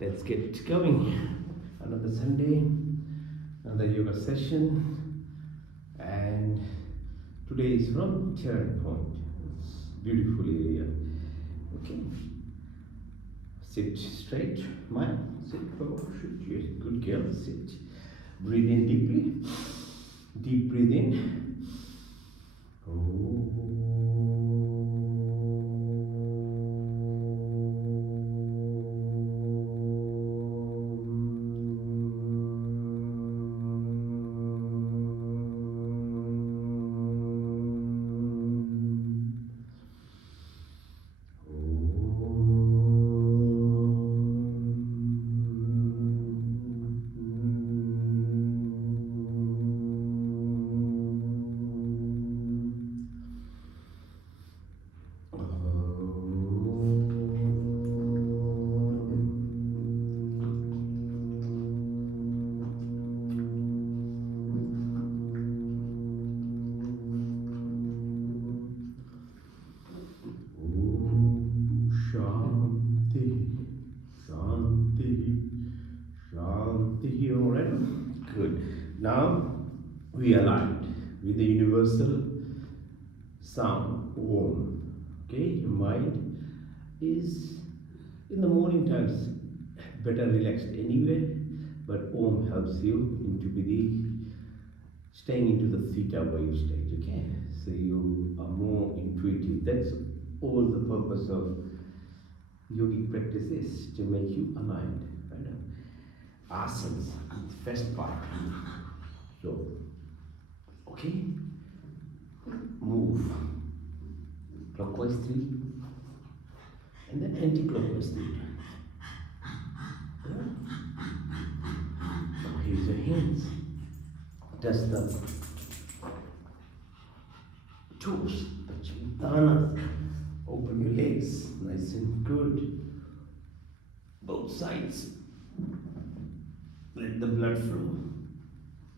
Let's get going. Another Sunday, another yoga session, and today is from Turn Point. It's beautiful area. Okay, sit straight, Maya. Sit forward. Yes, good girl. Sit. Breathe in deeply. Deep breathe in. Oh. Shanti, Shanti, Shanti. Alright? Good. Now we aligned with the universal sound Om. Okay, your mind is in the morning times better relaxed anyway, but Om helps you into the staying into the theta wave stage. Okay, so you are more intuitive. That's all the purpose of yogic practice is to make you aligned. Right? Asanas, the first part. So, okay, move clockwise 3 and then anti-clockwise 3. Yeah. Now use your hands. Touch the toes, touch Uttanasana. Open your legs, nice and good. Both sides. Let the blood flow.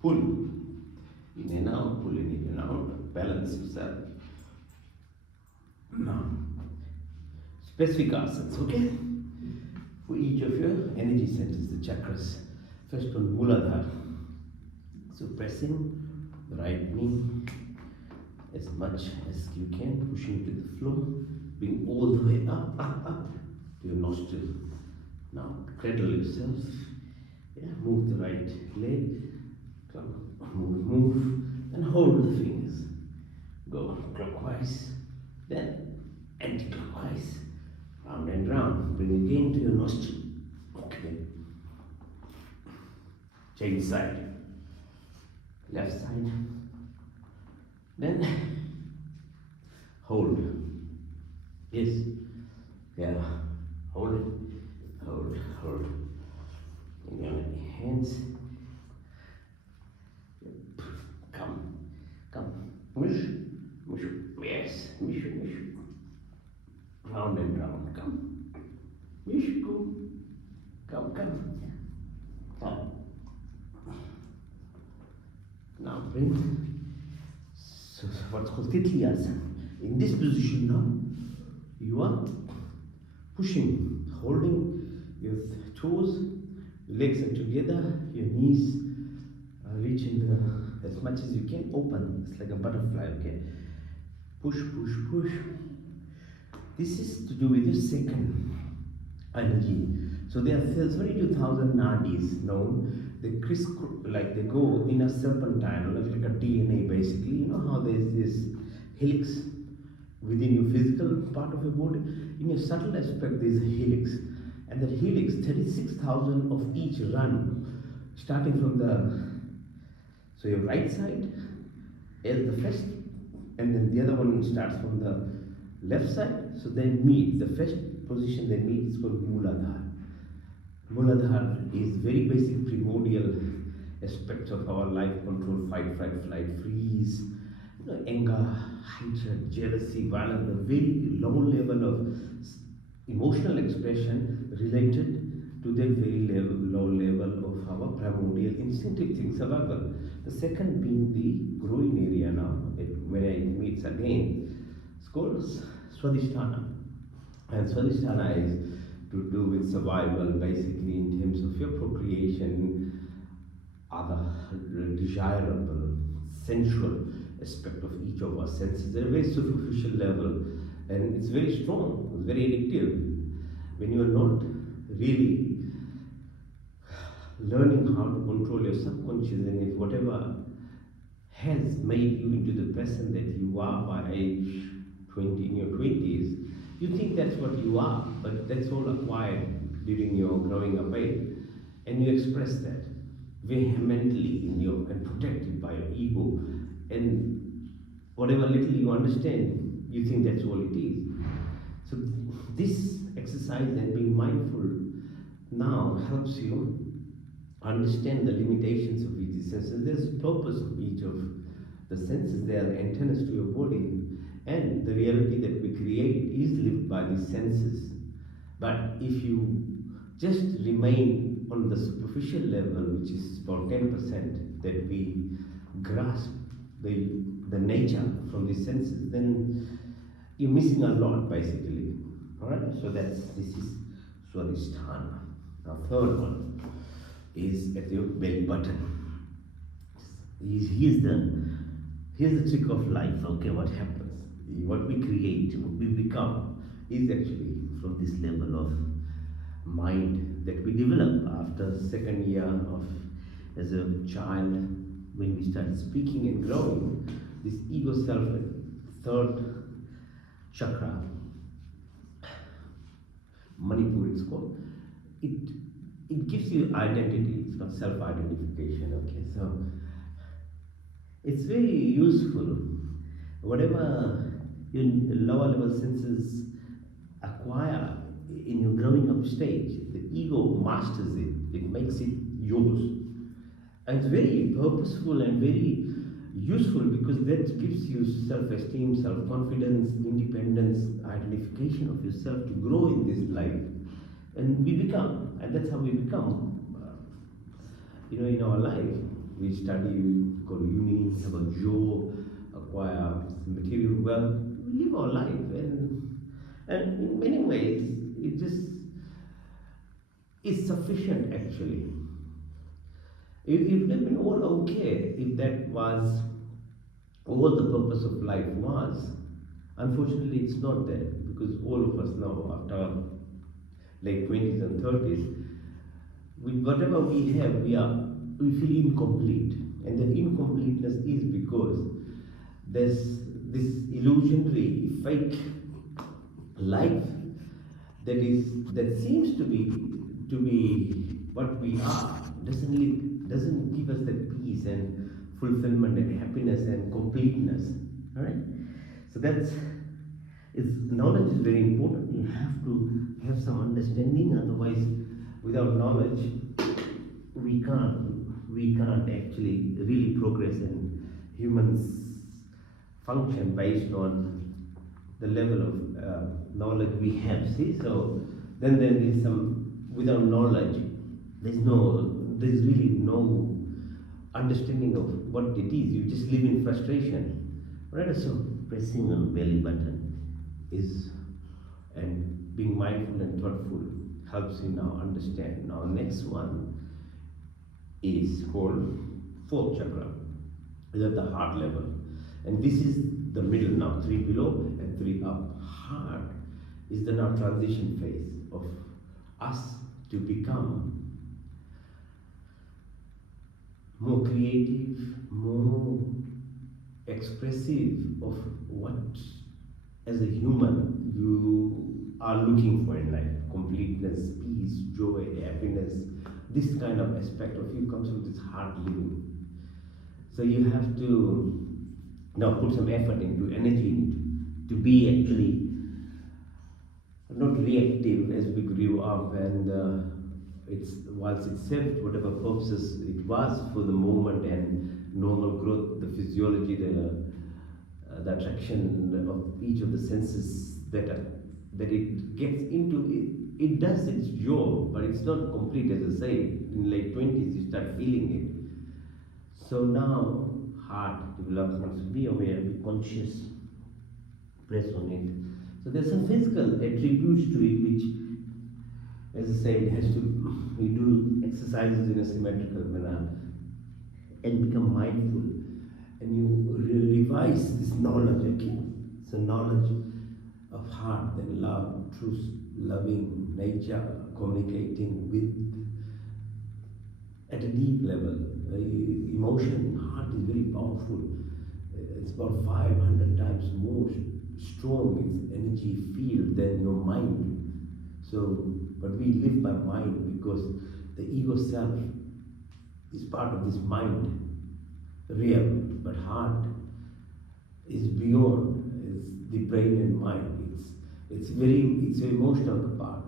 Pull in and out, pull in and out. Balance yourself. Now, specific asanas, okay? For each of your energy centers, the chakras. First one, Muladhara. So pressing the right knee as much as you can, pushing to the floor, being all the way up, up, up to your nostril. Now cradle yourself. Yeah, move the right leg. Come, move, and hold the fingers. Go clockwise, then anti-clockwise, round and round. Bring again to your nostril. Okay. Change side. Left side. Then hold. Yes. Yeah. Hold it. Hold. In your hands. Come. Mush. Yes. Mush. Round and round. Come. Mush. Go. Come. Now bring. So what's called Titliyasana. In this position now, you are pushing, holding your toes, legs are together, your knees are reaching as much as you can, open. It's like a butterfly, okay? Push. This is to do with your second energy. So there's 22,000 nadis known. They they go in a serpentine, like a DNA basically. You know how there's this helix within your physical part of your body? In your subtle aspect, there's a helix. And that helix, 36,000 of each run, starting from so your right side, the first, and then the other one starts from the left side. So they meet. The first position they meet is called Muladhara. Muladhara is very basic primordial aspects of our life control, fight, flight, freeze, anger, hatred, jealousy, violence, a very low level of emotional expression related to that very low level of our primordial instinctive thing, survival. The second being the growing area now, where it meets again. It's called Swadhisthana. And Swadhisthana is to do with survival, basically in terms of your procreation, are the desirable, sensual aspect of each of our senses at a very superficial level, and it's very strong, it's very addictive. When you are not really learning how to control your subconscious, and if whatever has made you into the person that you are by age 20, in your 20s, you think that's what you are, but that's all acquired during your growing up age, and you express that vehemently in your and protected by your ego, and whatever little you understand, you think that's all it is. So this exercise and being mindful now helps you understand the limitations of each sense. And there's a purpose of each of the senses. They are the antennas to your body, and the reality that we create is lived by these senses. But if you just remain on the superficial level, which is about 10% that we grasp the nature from these senses, then you're missing a lot basically. Alright, so this is Swadhisthana. Now third one is at your belly button. Here's the trick of life. Okay, what happens? What we create, what we become, is actually from this level of mind that we develop after second year of as a child. When we start speaking and growing, this ego self, third chakra, Manipur it's called, it gives you identity. It's not self-identification. Okay, so it's very useful. Whatever your lower level senses acquire in your growing up stage, the ego masters it. It makes it yours, and it's very purposeful and very useful because that gives you self-esteem, self-confidence, independence, identification of yourself to grow in this life, and we become, and that's how we become. In our life, we study, we go to uni, have a job, acquire material wealth, we live our life, and in many ways, it just is sufficient actually. It would have been all okay if that was all the purpose of life was. Unfortunately, it's not that, because all of us now, after late 20s and 30s, with whatever we have, we feel incomplete. And the incompleteness is because there's this illusionary, fake life that seems to be what we are, doesn't give us that peace and fulfillment and happiness and completeness. Alright? So knowledge is very important. You have to have some understanding, otherwise without knowledge we can't actually really progress, and humans function based on the level of knowledge we have. See, so then there's without knowledge there's really no understanding of what it is. You just live in frustration, right? So pressing on belly button and being mindful and thoughtful helps you now understand. Now next one is called fourth chakra. Is at the heart level, and this is the middle now. 3 below and 3 up. Heart is the now transition phase of us to become more creative, more expressive of what, as a human, you are looking for in life. Completeness, peace, joy, happiness. This kind of aspect of you comes from this heart living. So you have to now put some effort into, energy into, to be actually not reactive as we grew up, and whilst it served whatever purposes it was for the moment and normal growth, the physiology, the attraction of each of the senses that it gets into, it does its job, but it's not complete. As I say, in late 20s you start feeling it. So now heart development, so be aware, be conscious, press on it. So there's some physical attributes to it which As I said, it has to, we do exercises in a symmetrical manner and become mindful. And you revise this knowledge again. So knowledge of heart, then love, truth, loving nature, communicating with at a deep level. Emotion, heart is very powerful. It's about 500 times more strong, its energy field than your mind. So, but we live by mind because the ego self is part of this mind, real, but heart is beyond, it's the brain and mind. It's an emotional part.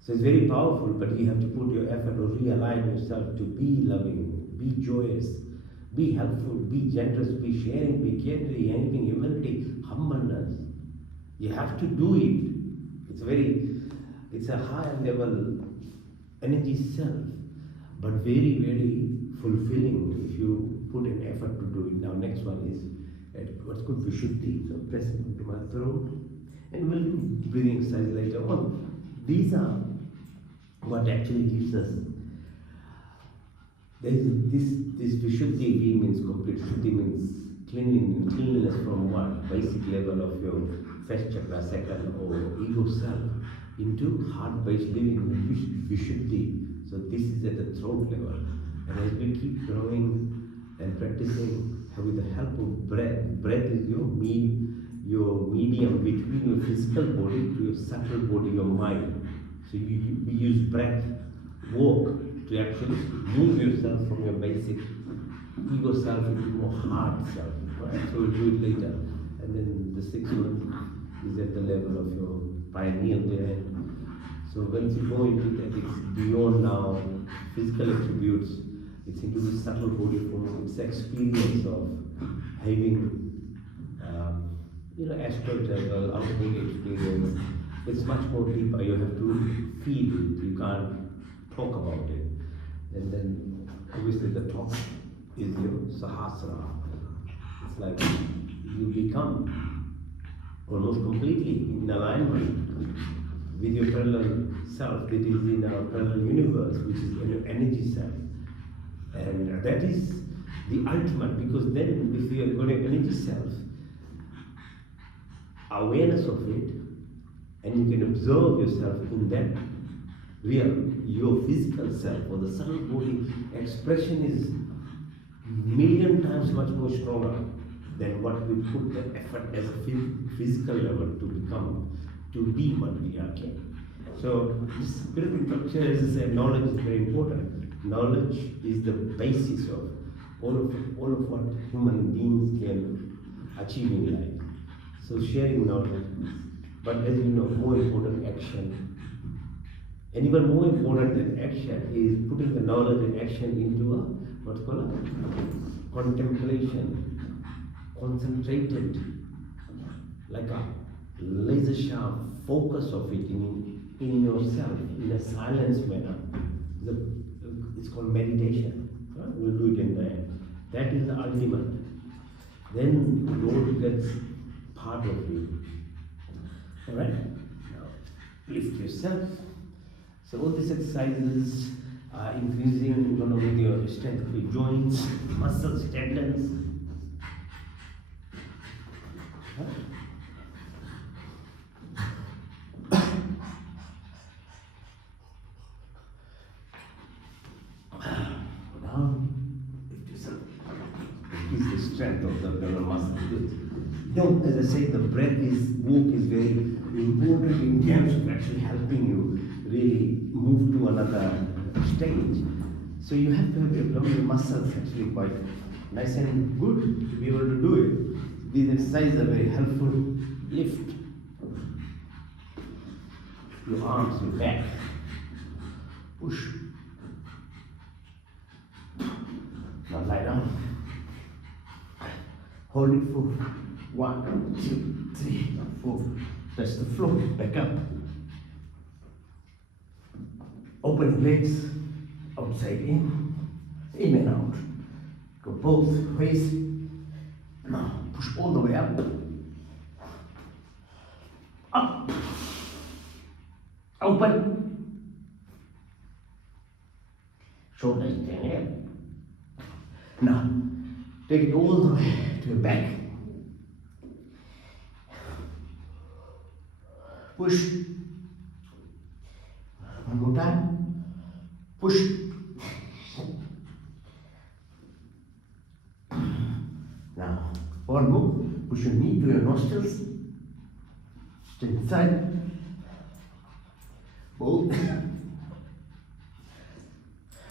So it's very powerful, but you have to put your effort to realign yourself to be loving, be joyous, be helpful, be generous, be sharing, be caring, anything, humility, humbleness. You have to do it. It's a higher level energy self, but very, very fulfilling if you put an effort to do it. Now next one is what's called Vishuddhi. So press it into my throat, and we'll do breathing exercise later on. These are what actually gives us. There is this Vishuddhi means complete. Shuddhi means cleanliness from what? Basic level of your first chakra, second, or ego self into heart-based living, Vishuddhi. So this is at the throat level. And as we keep growing and practicing with the help of breath, breath is your medium between your physical body to your subtle body, your mind. So we use breath, walk, to actually move yourself from your basic ego self into more heart self. Right? So we'll do it later. And then the sixth one is at the level of your pineal gland. So once you go into that, it's beyond now physical attributes. It's into the subtle body form. It's the experience of having, astral travel, out-of-body experience. It's much more deeper. You have to feel it. You can't talk about it. And then, obviously, the top is your Sahasrara. It's like you become almost completely in alignment with your parallel self that is in our parallel universe, which is your energy self. And that is the ultimate, because then if you have got an energy self, awareness of it, and you can observe yourself in that real, your physical self or the subtle body expression is million times much more stronger than what we put the effort as a physical level to become, to be what we are. Okay? So this spiritual structure, as I said, knowledge is very important. Knowledge is the basis of all of what human beings can achieve in life. So sharing knowledge, but as you know, more important action. And even more important than action is putting the knowledge and action into what's called contemplation, concentrated, like a laser sharp focus of it in yourself, in a silence manner. It's called meditation. Right? We'll do it in the end. That is the ultimate. Then the Lord gets part of you. Alright? Now, lift yourself. So all these exercises are infusing not only your strength of your joints, muscles, tendons. Lift yourself. Increase the strength of the abdominal muscles. As I said, the walk is very important in terms of actually helping you really move to another stage. So you have to have your abdominal muscles actually quite nice and good to be able to do it. These exercises are very helpful. Lift your arms, your back. Push. Now lie down. Hold it for 1, 2, 3, 4. Touch the floor. Back up. Open your legs, outside in and out. Go both ways. Now push all the way up. Up. Out. open. Shoulders straighten. Now, take it all the way to your back. Push. One more time. Push. Now, one more. Push your knee to your nostrils. Stay inside. Hold.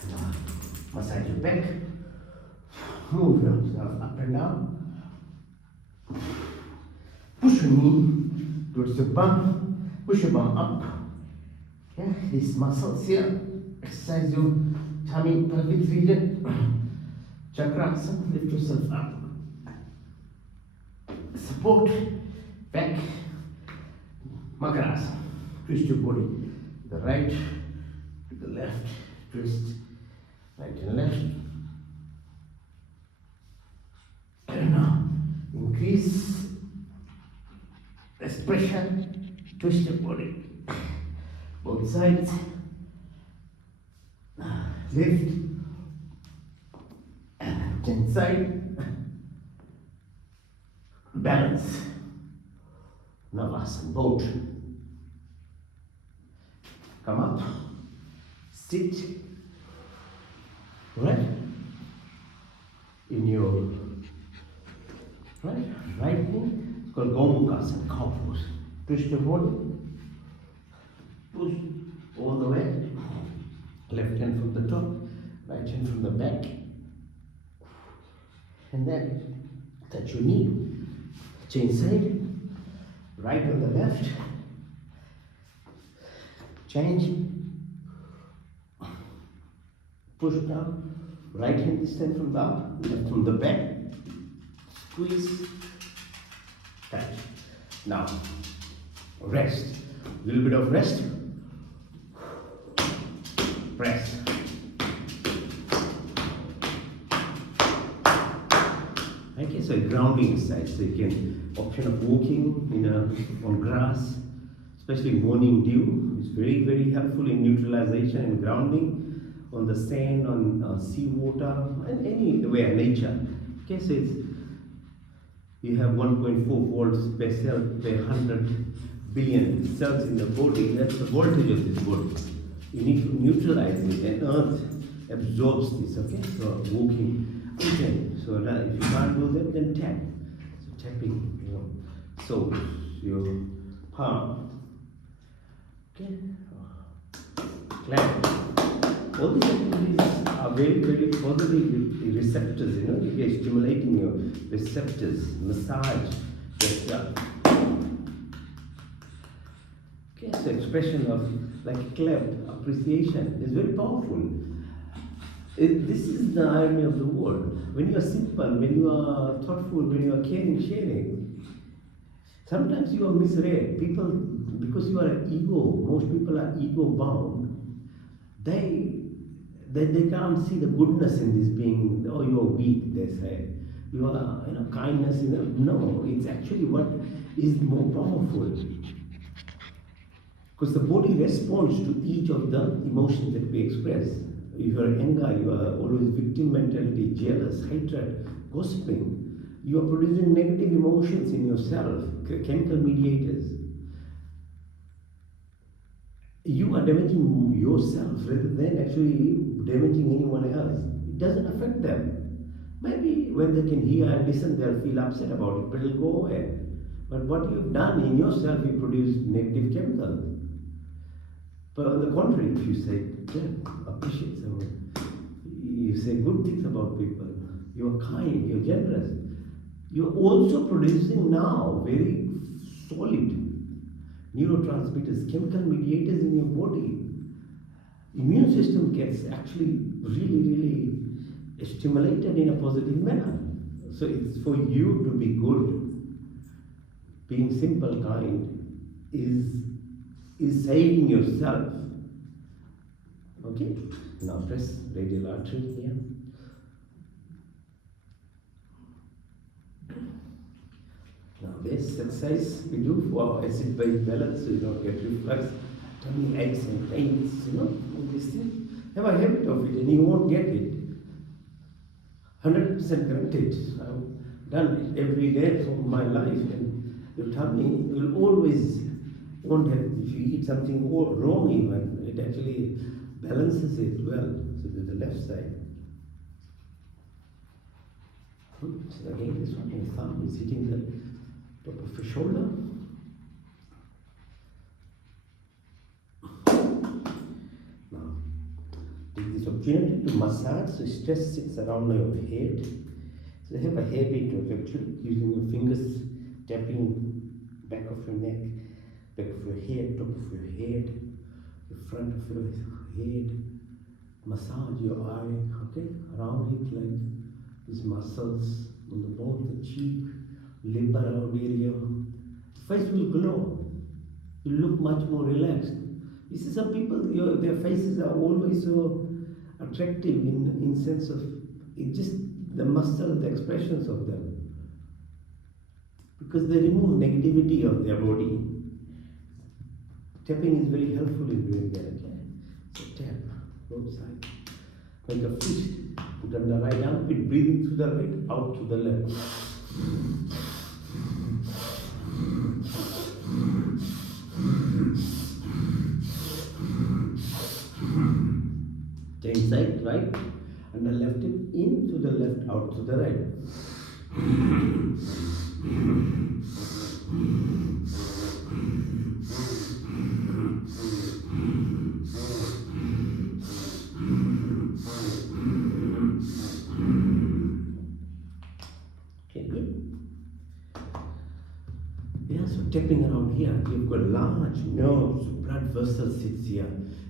Now, massage your back. Move yourself up and down. Push your knee towards your bum. Push your bum up. Okay, these muscles here exercise your tummy, pelvic region. Chakrasana, lift yourself up. Support, back, Makarasana. Twist your body. The right to the left. Twist. Right and left. And now increase expression. Twist your body. Both sides. Lift. Inside. Balance. Navasana. Boat. Come up. Sit. Right? In your right knee. It's called Gomukhasana, cow pose. Twist your body. Push all the way. Left hand from the top, right hand from the back. And then touch your knee. Change side. Right on the left. Change. Push down. Right hand this time from the up, left from the back. Squeeze. Touch. Now, rest. A little bit of rest. Press. Okay, so a grounding exercise. So you can option of walking on grass, especially morning dew. It's very, very helpful in neutralization and grounding on the sand, on seawater, and anywhere nature. Okay, so you have 1.4 volts per cell per 100 billion cells in the body. That's the voltage of this body. You need to neutralize it, and earth absorbs this, okay? So walking, okay. So now if you can't do that, then tap. So tapping, so your palm, okay? Clap. All these activities are very, very positive receptors, you're stimulating your receptors, massage yourself. Okay, so expression of like clap, appreciation is very powerful. This is the irony of the world. When you are simple, when you are thoughtful, when you are caring, sharing, sometimes you are misread. People, because you are ego, most people are ego bound, they can't see the goodness in this being. Oh, you are weak, they say. You are, kindness, no, it's actually what is more powerful. Because the body responds to each of the emotions that we express. If you are anger, you are always victim mentality, jealous, hatred, gossiping. You are producing negative emotions in yourself, chemical mediators. You are damaging yourself rather than actually damaging anyone else. It doesn't affect them. Maybe when they can hear and listen, they'll feel upset about it, but it'll go away. But what you've done in yourself, you produce negative chemicals. But on the contrary, if you say, appreciate someone, you say good things about people, you are kind, you're generous, you're also producing now very solid neurotransmitters, chemical mediators in your body. Immune system gets actually really, really stimulated in a positive manner. So it's for you to be good. Being simple, kind is saving yourself. Okay? Now press radial artery here. Now this exercise we do for acid-base balance, so you don't get reflux. tummy aches and pains, all these things. Have a habit of it and you won't get it. 100% guaranteed. I've done it every day for my life, and your tummy will always won't have, if you eat something wrong even, it actually balances it well. So to the left side. So again, this one, your thumb is hitting the top of your shoulder. Now, take this opportunity to massage, so stress sits around your head. So have a habit of actually using your fingers, tapping back of your neck, back of your head, top of your head, the front of your head. Massage your eye, okay, around it like these muscles on the both the cheek, lip around area. The face will glow. You look much more relaxed. You see some people, their faces are always so attractive in sense of it just the muscle, the expressions of them. Because they remove negativity of their body. Tapping is very helpful in doing that. Okay? So tap, both sides. Like a fist. Put on the right armpit, breathing through the right, out to the left. Change side, right, and the left hip in to the left, out to the right. Okay, good. Yeah, so tapping around here, you've got large nerves, blood vessels sits here.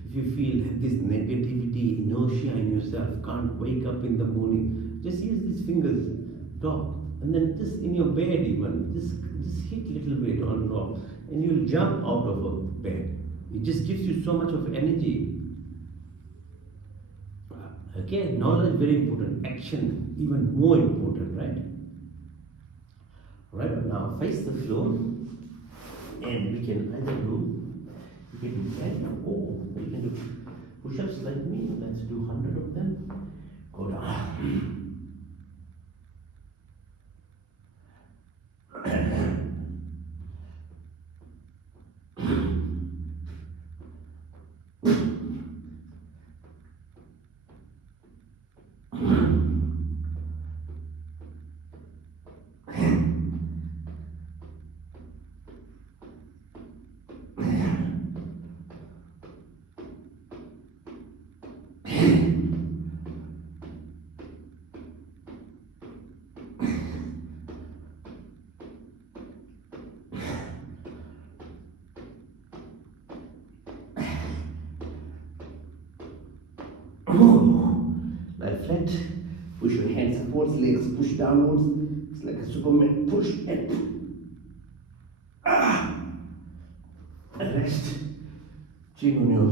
If you feel this negativity, inertia in yourself, can't wake up in the morning, just use these fingers, top, and then just in your bed even, just hit a little bit on top, and you'll jump out of a bed. It just gives you so much of energy. Okay, knowledge very important, action even more important, right? Right, now face the floor, and we can either we can do that, or we can do push-ups like me. Let's do 100 of them. Go down. Lie flat, push your hands upwards, legs push downwards. It's like a Superman push and and rest. Chin on your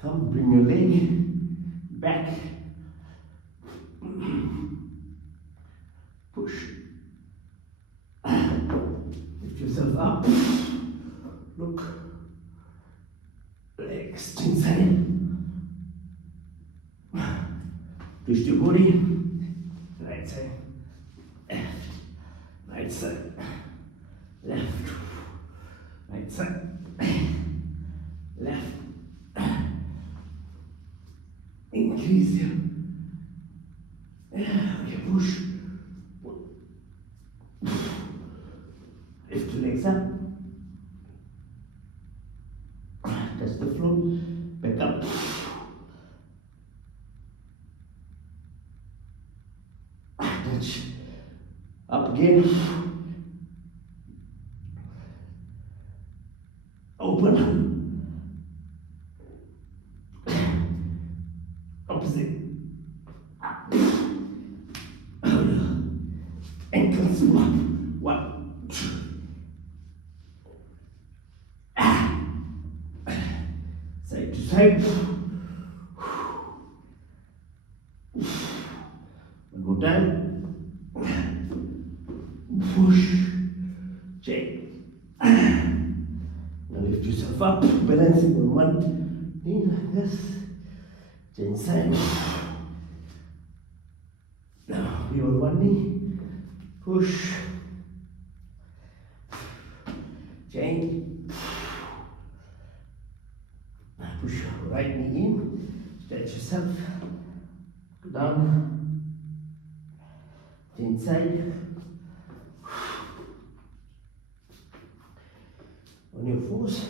thumb, bring your leg back. Push. Lift yourself up. Look. Legs inside. Twist your body. Right side. Left. Right side. Left. Right side. Left. Increase your push. Lift your legs up. Touch the floor. Back up. Touch. Up again. Open. Opposite. Ankles. One. Side to side. One more time. Push. Check. Now lift yourself yourself up, balancing on one knee like this. Change side. Now be on one knee. Push. Change. Push your right knee in. Stretch yourself. Go down. Change side. On your force.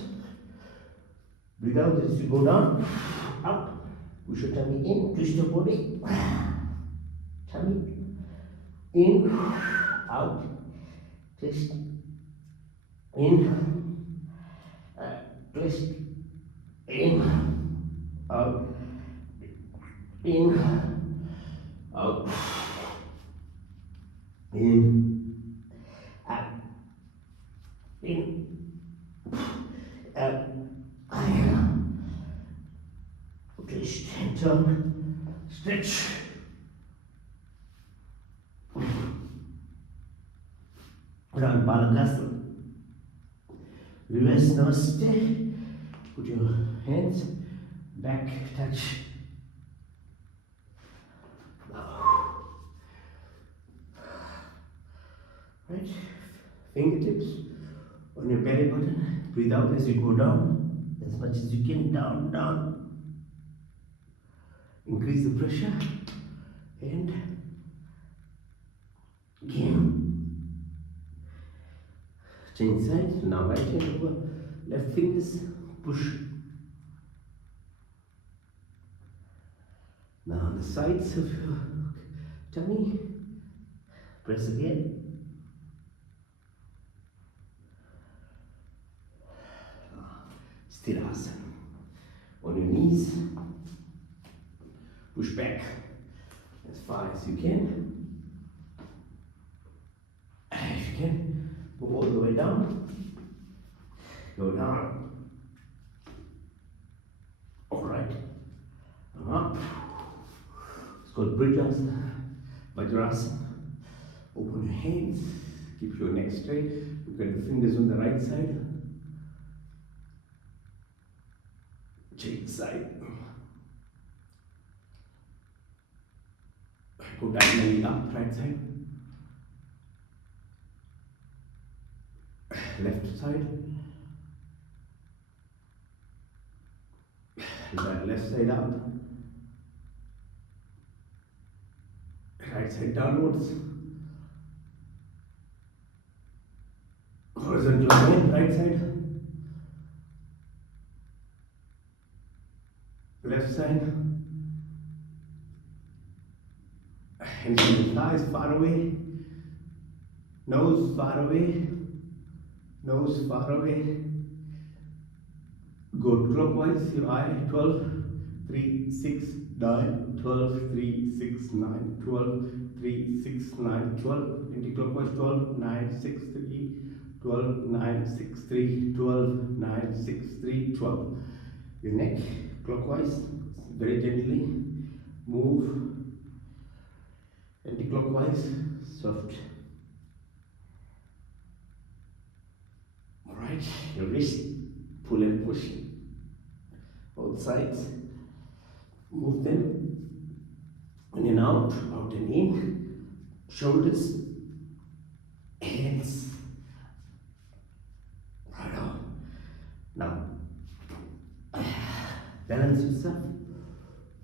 Breathe out as you go down. Up. Push your tummy in. Twist your body. Tummy in. Out. Twist. In. Twist. In. Out. In. Out. In. Out. In. Out. Twist and turn. Stretch. Round Balangasana. Reverse Namaste. Put your hands back, touch. Right, fingertips on your belly button. Breathe out as you go down, as much as you can. Down, down. Increase the pressure and again. Change sides. Now right hand over left fingers. Push. Now on the sides of your tummy. Press again. Sthirasana. On your knees. Push back as far as you can. If you can, move all the way down. Go down. Alright. Up. It's called Bridjasana, Vajrasana. Open your hands. Keep your neck straight. Look at the fingers on the right side. Change side. Go diagonally up, right side. Left side. Left side up. Right side downwards. Horizontal line, right side. Left side. Hands on the thighs, far away. Nose far away. Nose far away. Go clockwise, your eye. 12, 3, 6, 9, 12, 3, 6, 9, 12, 3, 6, 9, 12. Anti-clockwise, 12, 9, 6, 3, 12, 9, 6, 3, 12, 9, 6, 3, 12. Your neck clockwise, very gently. Move. Anti-clockwise, soft. Alright, your wrist, pull and push. Both sides. Move them. In and out and in. Shoulders, hands. Right on. Now, balance yourself.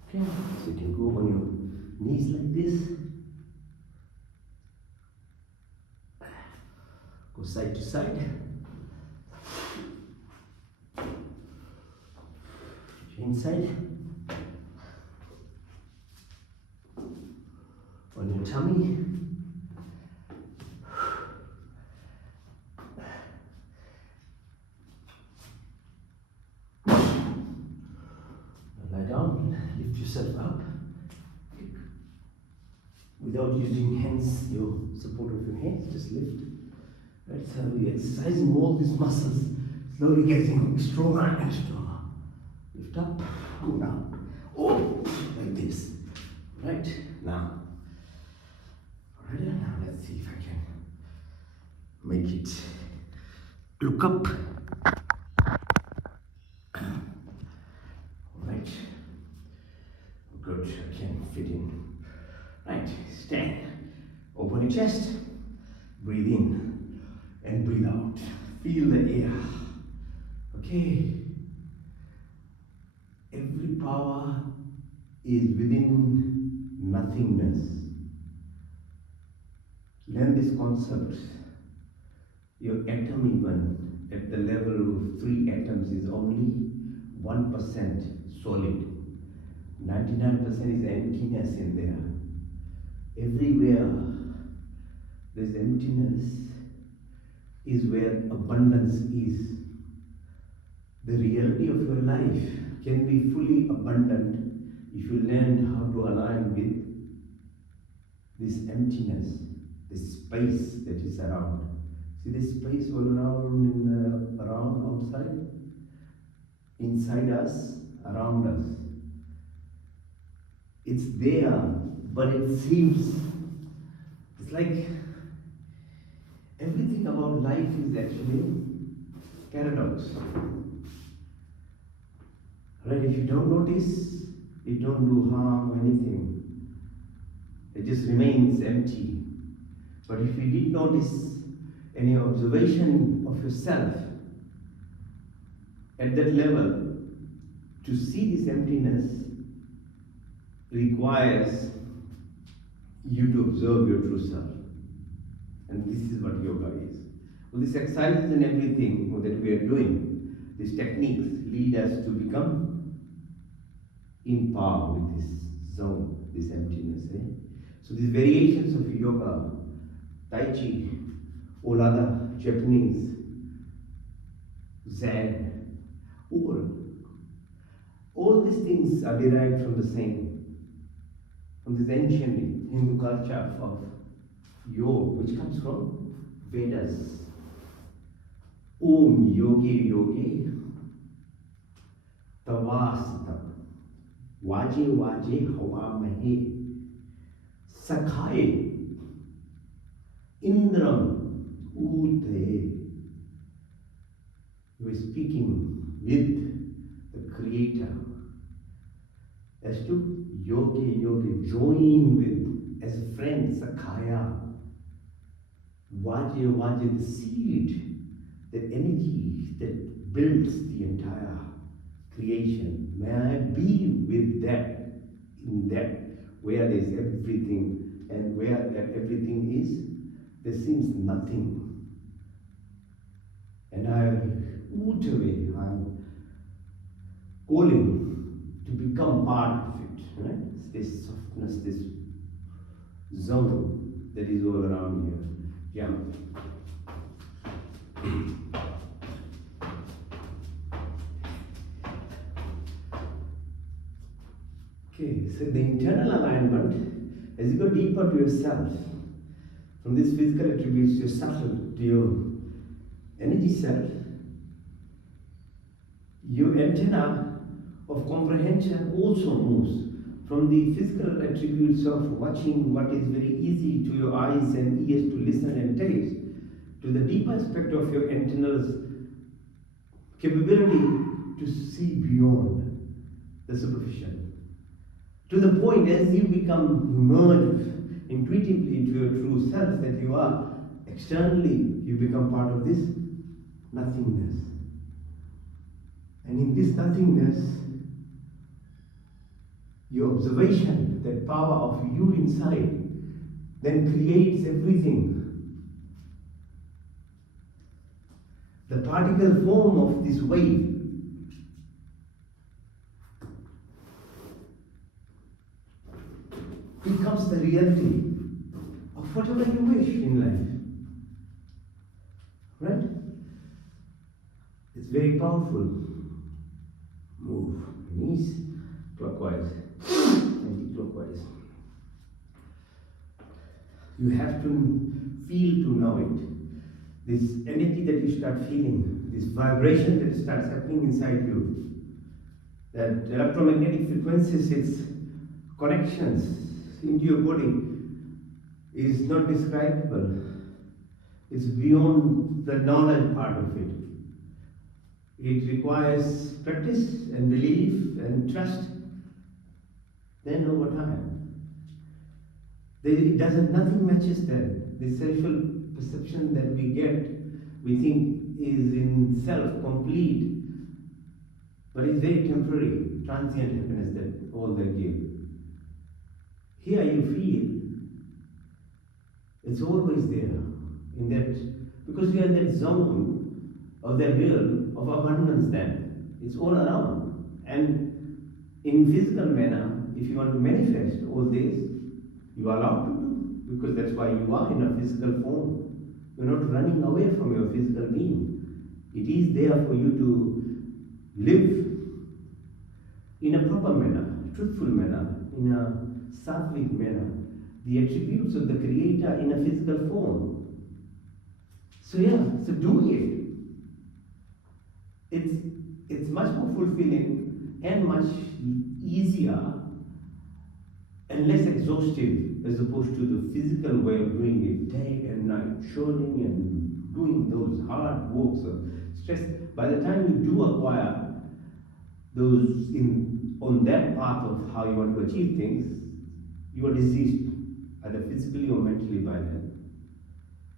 Okay, so you can go on your knees like this. Go side to side. Inside. On your tummy. Lie down, lift yourself up. Without using hands, your support of your hands, just lift. Right, so we're exercising all these muscles, slowly getting stronger and stronger. Lift up, go down. Oh, like this. Right, now. Alright, now let's see if I can make it look up. Good, I can fit in. Right, stand. Open your chest. Breathe in and breathe out. Feel the air. Okay. Every power is within nothingness. Learn this concept. Your atom even at the level of 3 atoms is only 1% solid. 99% is emptiness in there. Everywhere there's emptiness is where abundance is. The reality of your life can be fully abundant if you learn how to align with this emptiness, this space that is around. See this space all around outside? Inside us, around us. It's there, but it seems, it's like everything about life is actually paradox. Right? If you don't notice, it don't do harm or anything. It just remains empty. But if you did notice any observation of yourself at that level, to see this emptiness requires you to observe your true self. And this is what yoga is. Well, these exercises and everything that we are doing, these techniques lead us to become in power with this zone, this emptiness. So these variations of yoga, Tai Chi, all other Japanese, Zen, all these things are derived from the same, from this ancient Hindu culture of yoga, which comes from Vedas. Om yogi yogi tavasitam vaje vaje havamahe sakhaye indram ute. You are speaking with the Creator as to yogi, join with, as a friend, sakhaya. Vaje, the seed, the energy that builds the entire creation. May I be with that, in that, where there is everything, and where that everything is, there seems nothing. And I'm calling to become part of it, right? This softness, this zone that is all around here. Yeah. Okay, so the internal alignment, as you go deeper to yourself, from these physical attributes to your subtle, to your energy self, your antenna of comprehension also moves from the physical attributes of watching what is very easy to your eyes and ears to listen and taste, to the deeper aspect of your antenna's capability to see beyond the superficial. To the point as you become merged intuitively into your true self that you are, externally you become part of this nothingness. And in this nothingness, your observation, that power of you inside, then creates everything. The particle form of this wave becomes the reality of whatever you wish in life. Right? It's very powerful. Move knees clockwise, anti-clockwise. You have to feel to know it. This energy that you start feeling, this vibration that starts happening inside you, that electromagnetic frequencies, its connections into your body is not describable. It's beyond the knowledge part of it. It requires practice and belief and trust Then over time, it doesn't, nothing matches that. The sensual perception that we get, we think is in self complete, but it's very temporary, transient happiness that all they give. Here you feel it's always there, in that, because we are in that zone of the will of abundance then. It's all around. And in physical manner, if you want to manifest all this, you are allowed to do, because that's why you are in a physical form. You're not running away from your physical being. It is there for you to live in a proper manner, truthful manner, in a sattvic manner, the attributes of the Creator in a physical form. So so do it. It's much more fulfilling and much easier and less exhaustive as opposed to the physical way of doing it, day and night, churning and doing those hard works of stress. By the time you do acquire those on that path of how you want to achieve things, you are diseased, either physically or mentally by then.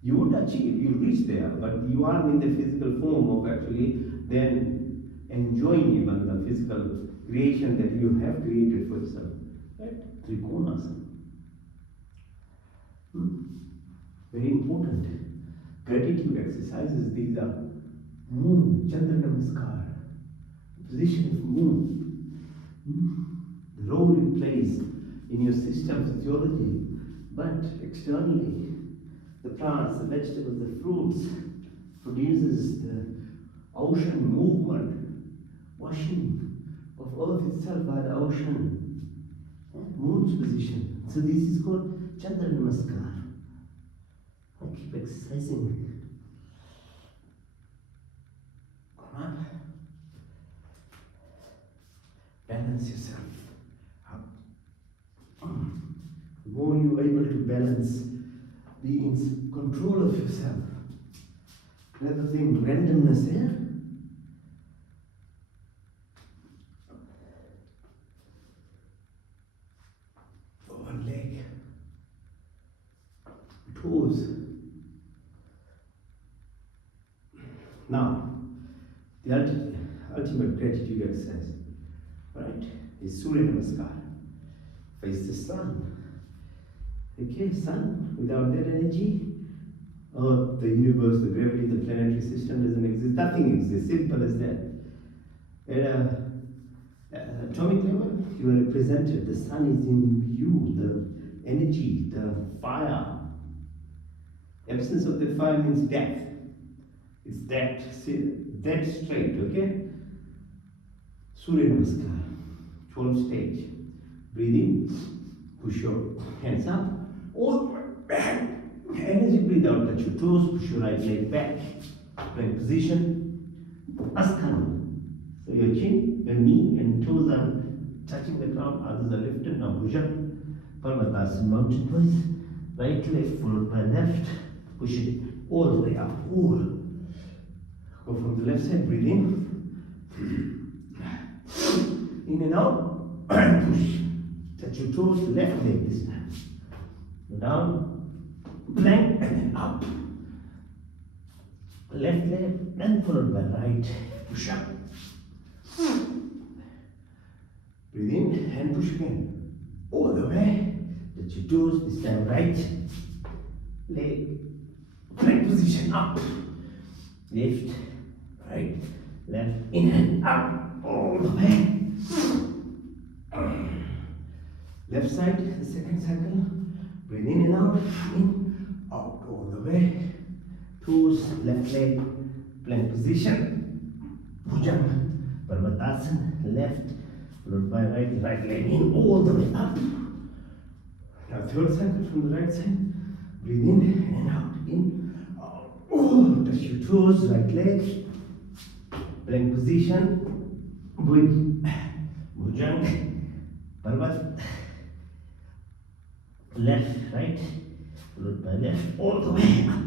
You would achieve, you reach there, but you are in the physical form of actually then enjoying even the physical creation that you have created for yourself. Right? Trikonasana. Very important. Gratitude exercises, these are moon, Chandra Namaskar, position of moon, the role it plays in your system physiology, but externally, the plants, the vegetables, the fruits produces the ocean movement, washing of earth itself by the ocean, moon's position. So this is called Chandra Namaskar. I keep exercising. Come up. Balance yourself up. The more you are able to balance, be in control of yourself, rather than randomness here. One leg, toes. Now, the ultimate gratitude exercise, right, is Surya Namaskar. Face the sun. Okay, sun, without that energy, Earth, the universe, the gravity, the planetary system doesn't exist. Nothing exists, simple as that. At an atomic level, you are represented. The sun is in you, the energy, the fire. Absence of the fire means death. It's dead straight, okay? Surya Namaskar, 12 stage. Breathe in, push your hands up, all the way back. And as you breathe out, touch your toes, push your right leg back. Plank position, Asthana. So your chin, your knee, and toes are touching the ground, others are lifted. Now Bhujan, Parvatasana, mountain pose. Right leg followed by left, push it all the way up. Ooh. Go from the left side, breathe in and out, and push. Touch your toes, left leg this time. Go down, plank, and then up. Left leg, then followed by right. Push up. Breathe in and push again. All the way. Touch your toes, this time right. Leg, plank position up. Lift, right, left, in and up. All the way. Left side, the second cycle. Breathe in and out, all the way. Toes, left leg, plank position. Bhujanga, Parvatasana, left, followed by right, right leg in, all the way up. Now third cycle from the right side. Breathe in, out. Oh, touch your toes, right leg, plank position. Bhujanga, Parvat, left, right, followed by left, all the way up.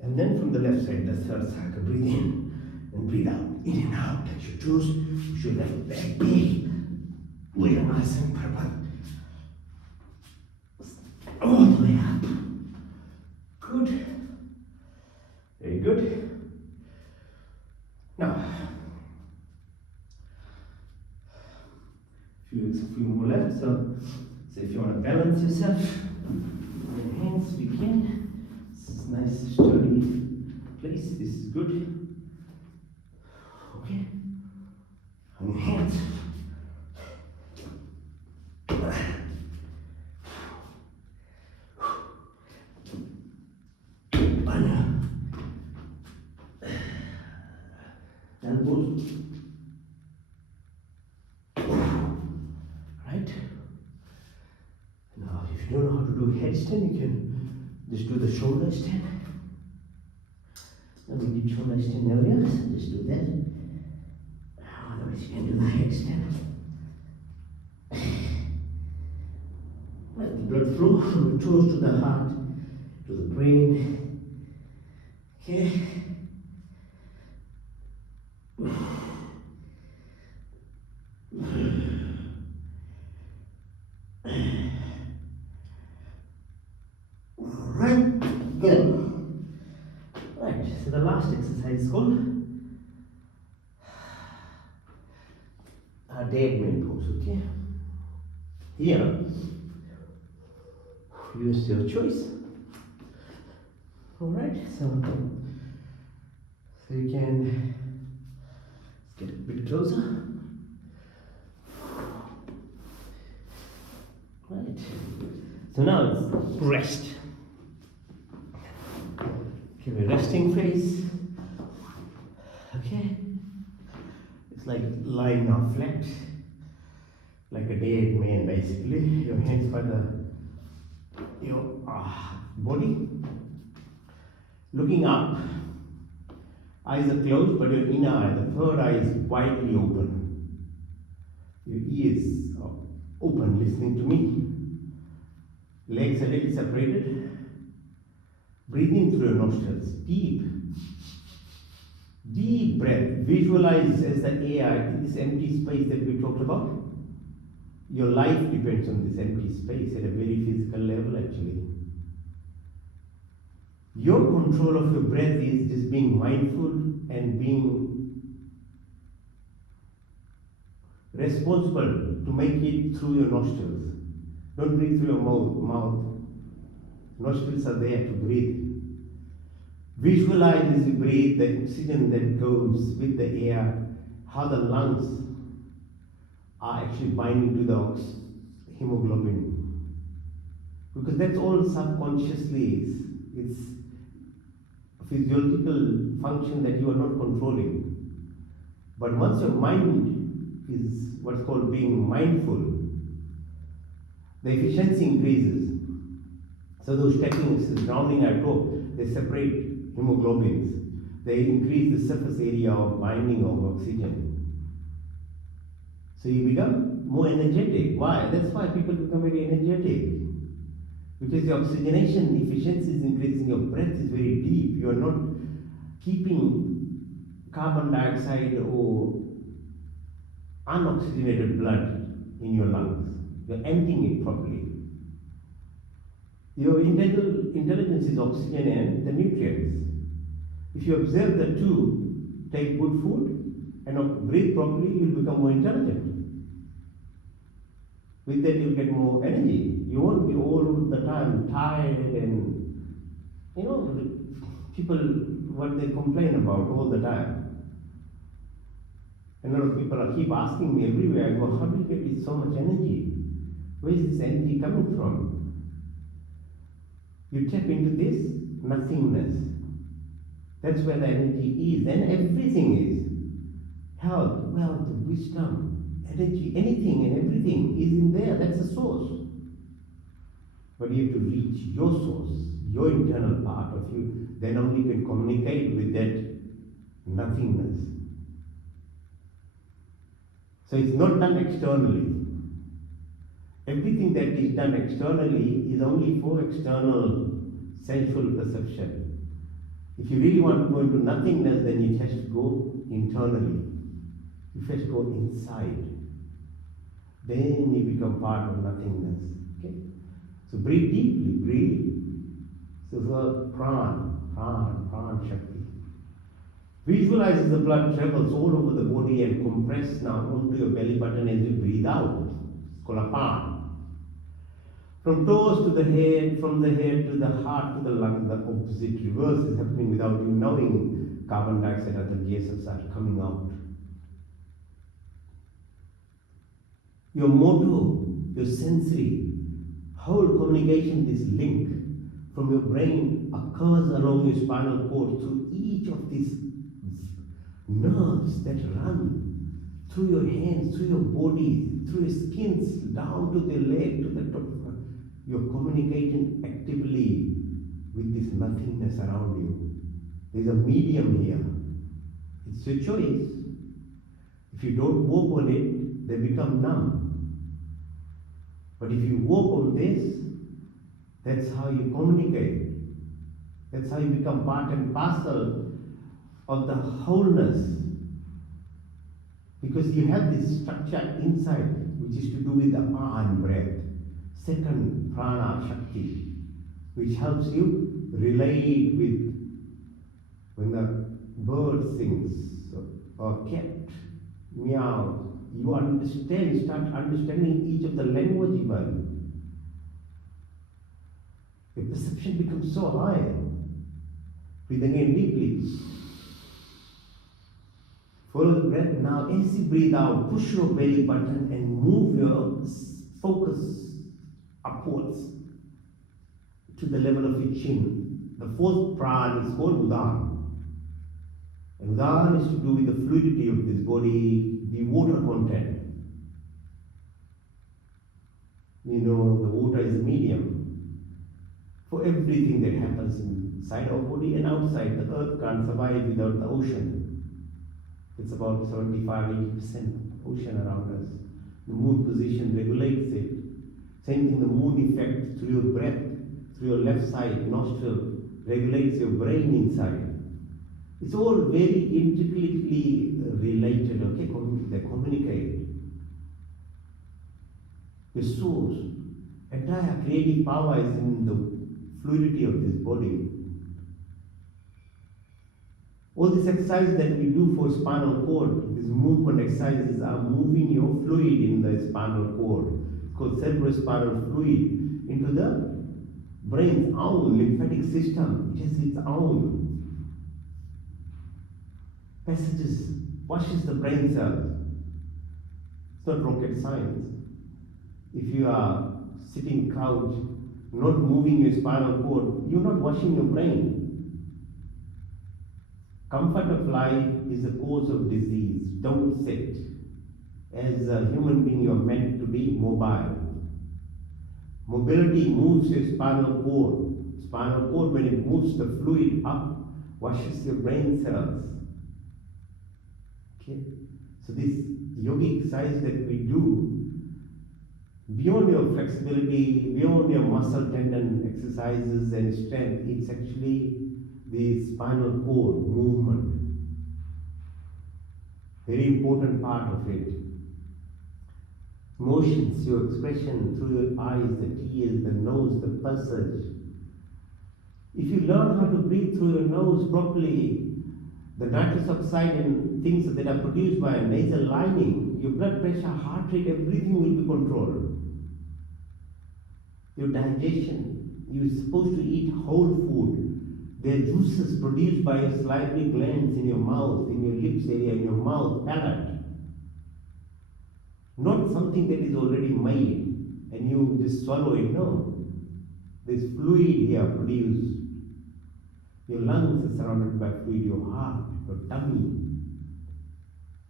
And then from the left side, the third cycle, breathe in And breathe out, in and out. Touch your toes, push your left back big. Uyanasana Prabhat. All the way up. Good. Very good. Now, few more left. So if you want to balance yourself, with your hands, we can. This is nice, sturdy place. This is good. Okay. On your hands. Elbows. Right? Now, if you don't know how to do headstand, you can just do the shoulder stand. Now we did shoulder stand earlier, so just do that. Otherwise, you can do the headstand. Let the blood flow from the toes to the heart, to the brain. Okay. Alright, good. Right, so the last exercise is called a dead man pose, okay? Here, use your choice. Alright, so you can get a bit closer. Right. So now it's rest. Okay, we're resting face. Okay. It's like lying down flat, like a dead man basically. Your hands by your body. Looking up. Eyes are closed, but your inner eye, the third eye, is widely open. Your ears are open, listening to me. Legs are a little separated. Breathing through your nostrils. Deep breath. Visualize as the air in this empty space that we talked about. Your life depends on this empty space at a very physical level, actually. Your control of your breath is just being mindful and being responsible to make it through your nostrils. Don't breathe through your mouth. Nostrils are there to breathe. Visualize as you breathe the oxygen that goes with the air, how the lungs are actually binding to the hemoglobin. Because that's all subconsciously is. It's a physiological function that you are not controlling. But once your mind is what's called being mindful, the efficiency increases. So those techniques, grounding I taught, they separate hemoglobins. They increase the surface area of binding of oxygen. So you become more energetic. Why? That's why people become very energetic. Because the oxygenation efficiency is increasing, your breath is very deep. You are not keeping carbon dioxide or unoxygenated blood in your lungs. You're emptying it properly. Your intelligence is oxygen and the nutrients. If you observe the two, take good food and breathe properly, you'll become more intelligent. With that, you'll get more energy. You won't be all the time tired and, people, what they complain about all the time. A lot of people keep asking me everywhere, I go, how do you get so much energy? Where is this energy coming from? You tap into this nothingness. That's where the energy is. And everything is. Health, wealth, wisdom, energy, anything and everything is in there. That's the source. But you have to reach your source, your internal part of you. Then only you can communicate with that nothingness. So it's not done externally. Everything that is done externally is only for external sensual perception. If you really want to go into nothingness, then you just go internally. You first go inside. Then you become part of nothingness. Okay? So breathe deeply, breathe. So prana shakti. Visualize as the blood travels all over the body and compress now onto your belly button as you breathe out. It's called a pan. From toes to the head, from the head to the heart to the lung, the opposite reverse is happening without you knowing. Carbon dioxide and other gases are coming out. Your motor, your sensory, whole communication, this link from your brain occurs along your spinal cord through each of these nerves that run through your hands, through your body, through your skins, down to the leg, to the top. You're communicating actively with this nothingness around you. There's a medium here. It's your choice. If you don't work on it, they become numb. But if you work on this, that's how you communicate. That's how you become part and parcel of the wholeness. Because you have this structure inside, which is to do with the Pan breath. Second, prana shakti, which helps you relate with when the bird sings or cat meows. You start understanding each of the language even. Your perception becomes so high. Breathe again deeply. Follow the breath. Now, as you breathe out, push your belly button and move your focus upwards to the level of your chin. The fourth prana is called Udana. And Udana is to do with the fluidity of this body, the water content. You know, the water is medium for everything that happens inside our body and outside. The earth can't survive without the ocean. It's about 75-80% ocean around us. The moon position regulates it. Same thing, the moon effect through your breath, through your left side nostril, regulates your brain inside. It's all very intricately related, okay? They communicate. Your source, entire creative power is in the fluidity of this body. All this exercise that we do for spinal cord, these movement exercises are moving your fluid in the spinal cord. It's called cerebrospinal fluid into the brain's own lymphatic system. It has its own passages, washes the brain cells. It's not rocket science. If you are sitting couch, not moving your spinal cord, you're not washing your brain. Comfort of life is a cause of disease. Don't sit. As a human being, you're meant to be mobile. Mobility moves your spinal cord. Spinal cord, when it moves the fluid up, washes your brain cells. Okay? So this yogic exercise that we do, beyond your flexibility, beyond your muscle tendon exercises and strength, it's actually the spinal cord movement. Very important part of it. Motions, your expression through your eyes, the tears, the nose, the passage. If you learn how to breathe through your nose properly, the nitrous oxide and things that are produced by a nasal lining, your blood pressure, heart rate, everything will be controlled. Your digestion, you're supposed to eat whole food. There are juices produced by your salivary glands in your mouth, in your lips area, in your mouth, palate. Not something that is already made and you just swallow it, no. There's fluid here produced. Your lungs are surrounded by fluid, your heart, your tummy.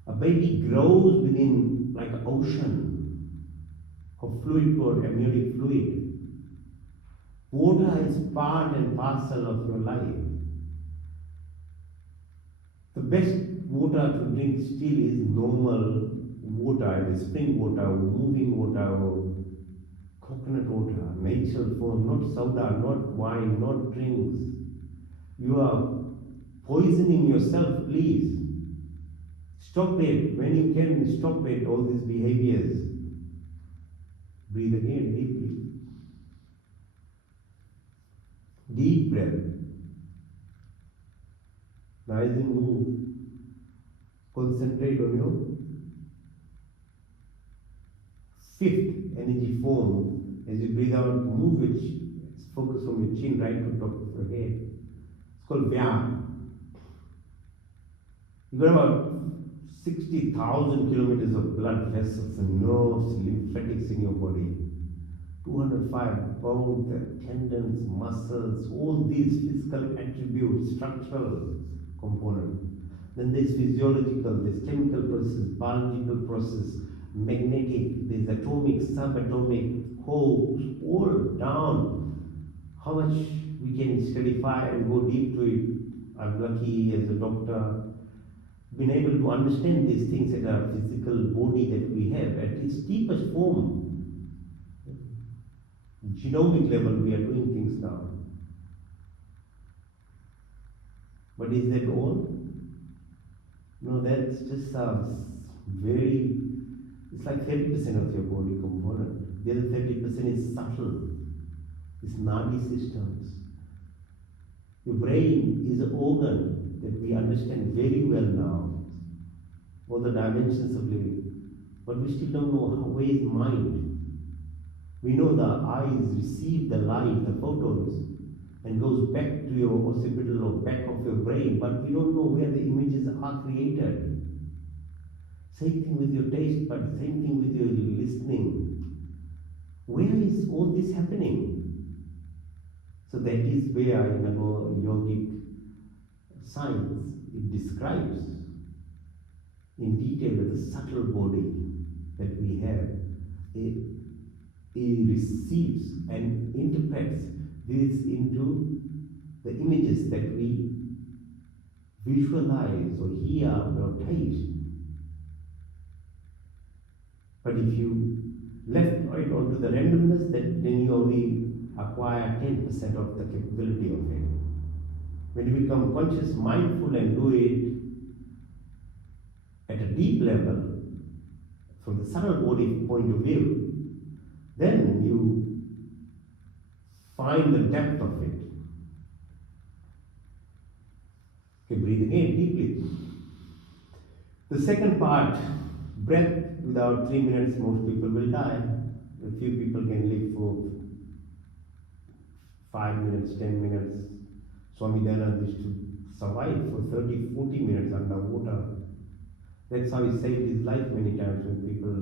A baby grows within like an ocean of fluid called amniotic fluid. Water is part and parcel of your life. The best water to drink still is normal water, the spring water, or moving water, or coconut water, natural form, not soda, not wine, not drinks. You are poisoning yourself, please. Stop it. When you can, stop it, all these behaviors. Breathe again deeply. Deep breath. Now as you move, concentrate on your fifth energy form. As you breathe out, move it. Focus from your chin right to top of your head. It's called Vyam. You've got about 60,000 kilometers of blood vessels and nerves, lymphatics in your body. 205 bones, tendons, muscles, all these physical attributes, structural component. Then there's physiological, there's chemical process, biological process, magnetic, there's atomic, subatomic, whole, all down. How much we can studify and go deep to it. I'm lucky as a doctor, been able to understand these things at a physical body that we have at its deepest form. Genomic level, we are doing things now. But is that all? No, that's just very, it's like 30% of your body component. The other 30% is subtle. It's nadi systems. Your brain is an organ that we understand very well now. All the dimensions of living. But we still don't know where is mind. We know the eyes receive the light, the photons, and goes back to your occipital or back of your brain, but we don't know where the images are created. Same thing with your taste buds, same thing with your listening. Where is all this happening? So that is where in our yogic science it describes in detail the subtle body that we have. It receives and interprets this into the images that we visualize or hear or taste. But if you left it onto the randomness, then you only acquire 10% of the capability of it. When you become conscious, mindful, and do it at a deep level, from the subtle body point of view, then you find the depth of it. Okay, breathe again deeply. The second part, breath. Without 3 minutes, most people will die. A few people can live for 5 minutes, 10 minutes. Swami Dayananda used to survive for 30, 40 minutes underwater. That's how he saved his life many times when people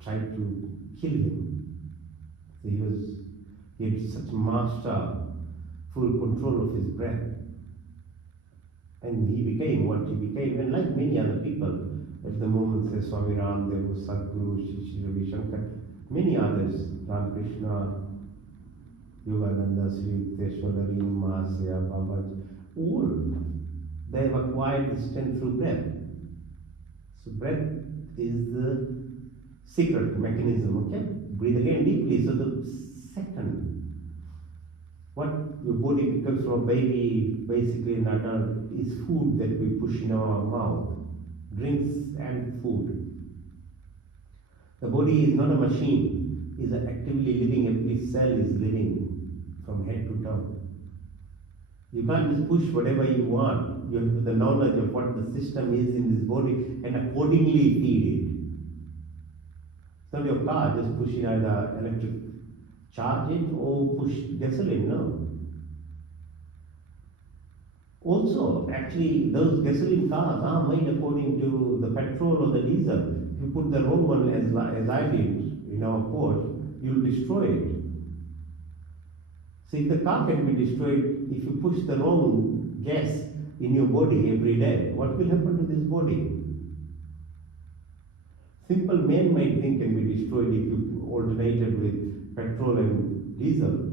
tried to kill him. So he had such full control of his breath. And he became what he became, and like many other people, at the moment, say Swami Ramdev, Sadhguru, Shri Ravi Shankar, many others, Ramakrishna, Yogananda, Sri Teshwadari, Mahasaya, Babaji, all, they have acquired the strength through breath. So breath is the secret mechanism, okay? Breathe again deeply. So the second, what your body becomes from a baby, basically an adult, is food that we push in our mouth. Drinks and food. The body is not a machine, it is actively living, every cell is living from head to toe. You can't just push whatever you want. You have the knowledge of what the system is in this body and accordingly feed it. It's not your car, just push in either electric charge it or push gasoline, no. Also, actually, those gasoline cars are made according to the petrol or the diesel. If you put the wrong one, as I did in our course, you'll destroy it. So if the car can be destroyed, if you push the wrong gas in your body every day, what will happen to this body? Simple man-made thing can be destroyed if you alternate it with petrol and diesel.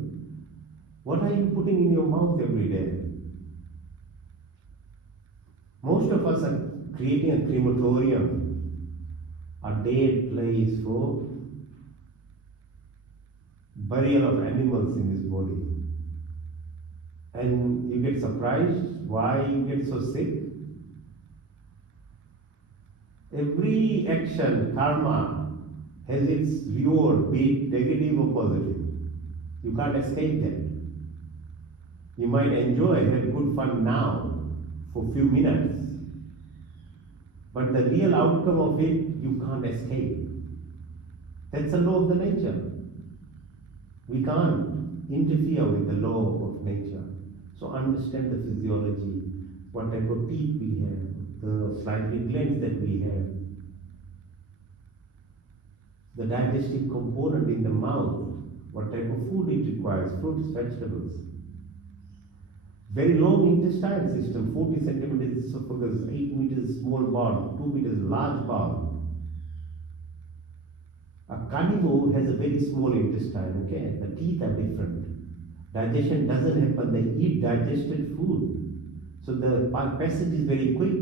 What are you putting in your mouth every day? Most of us are creating a crematorium, a dead place for burial of animals in this body. And you get surprised why you get so sick. Every action, karma, has its reward, be it negative or positive. You can't escape that. You might enjoy, have good fun now for a few minutes, but the real outcome of it, you can't escape. That's the law of the nature. We can't interfere with the law of nature. So understand the physiology, what type of teeth we have, the slightly glands that we have, the digestive component in the mouth, what type of food it requires, fruits, vegetables. Very long intestinal system, 40 centimeters esophagus, 8 meters small bowel, 2 meters large bowel. A carnivore has a very small intestine, okay? The teeth are different. Digestion doesn't happen, they eat digested food. So the passage is very quick.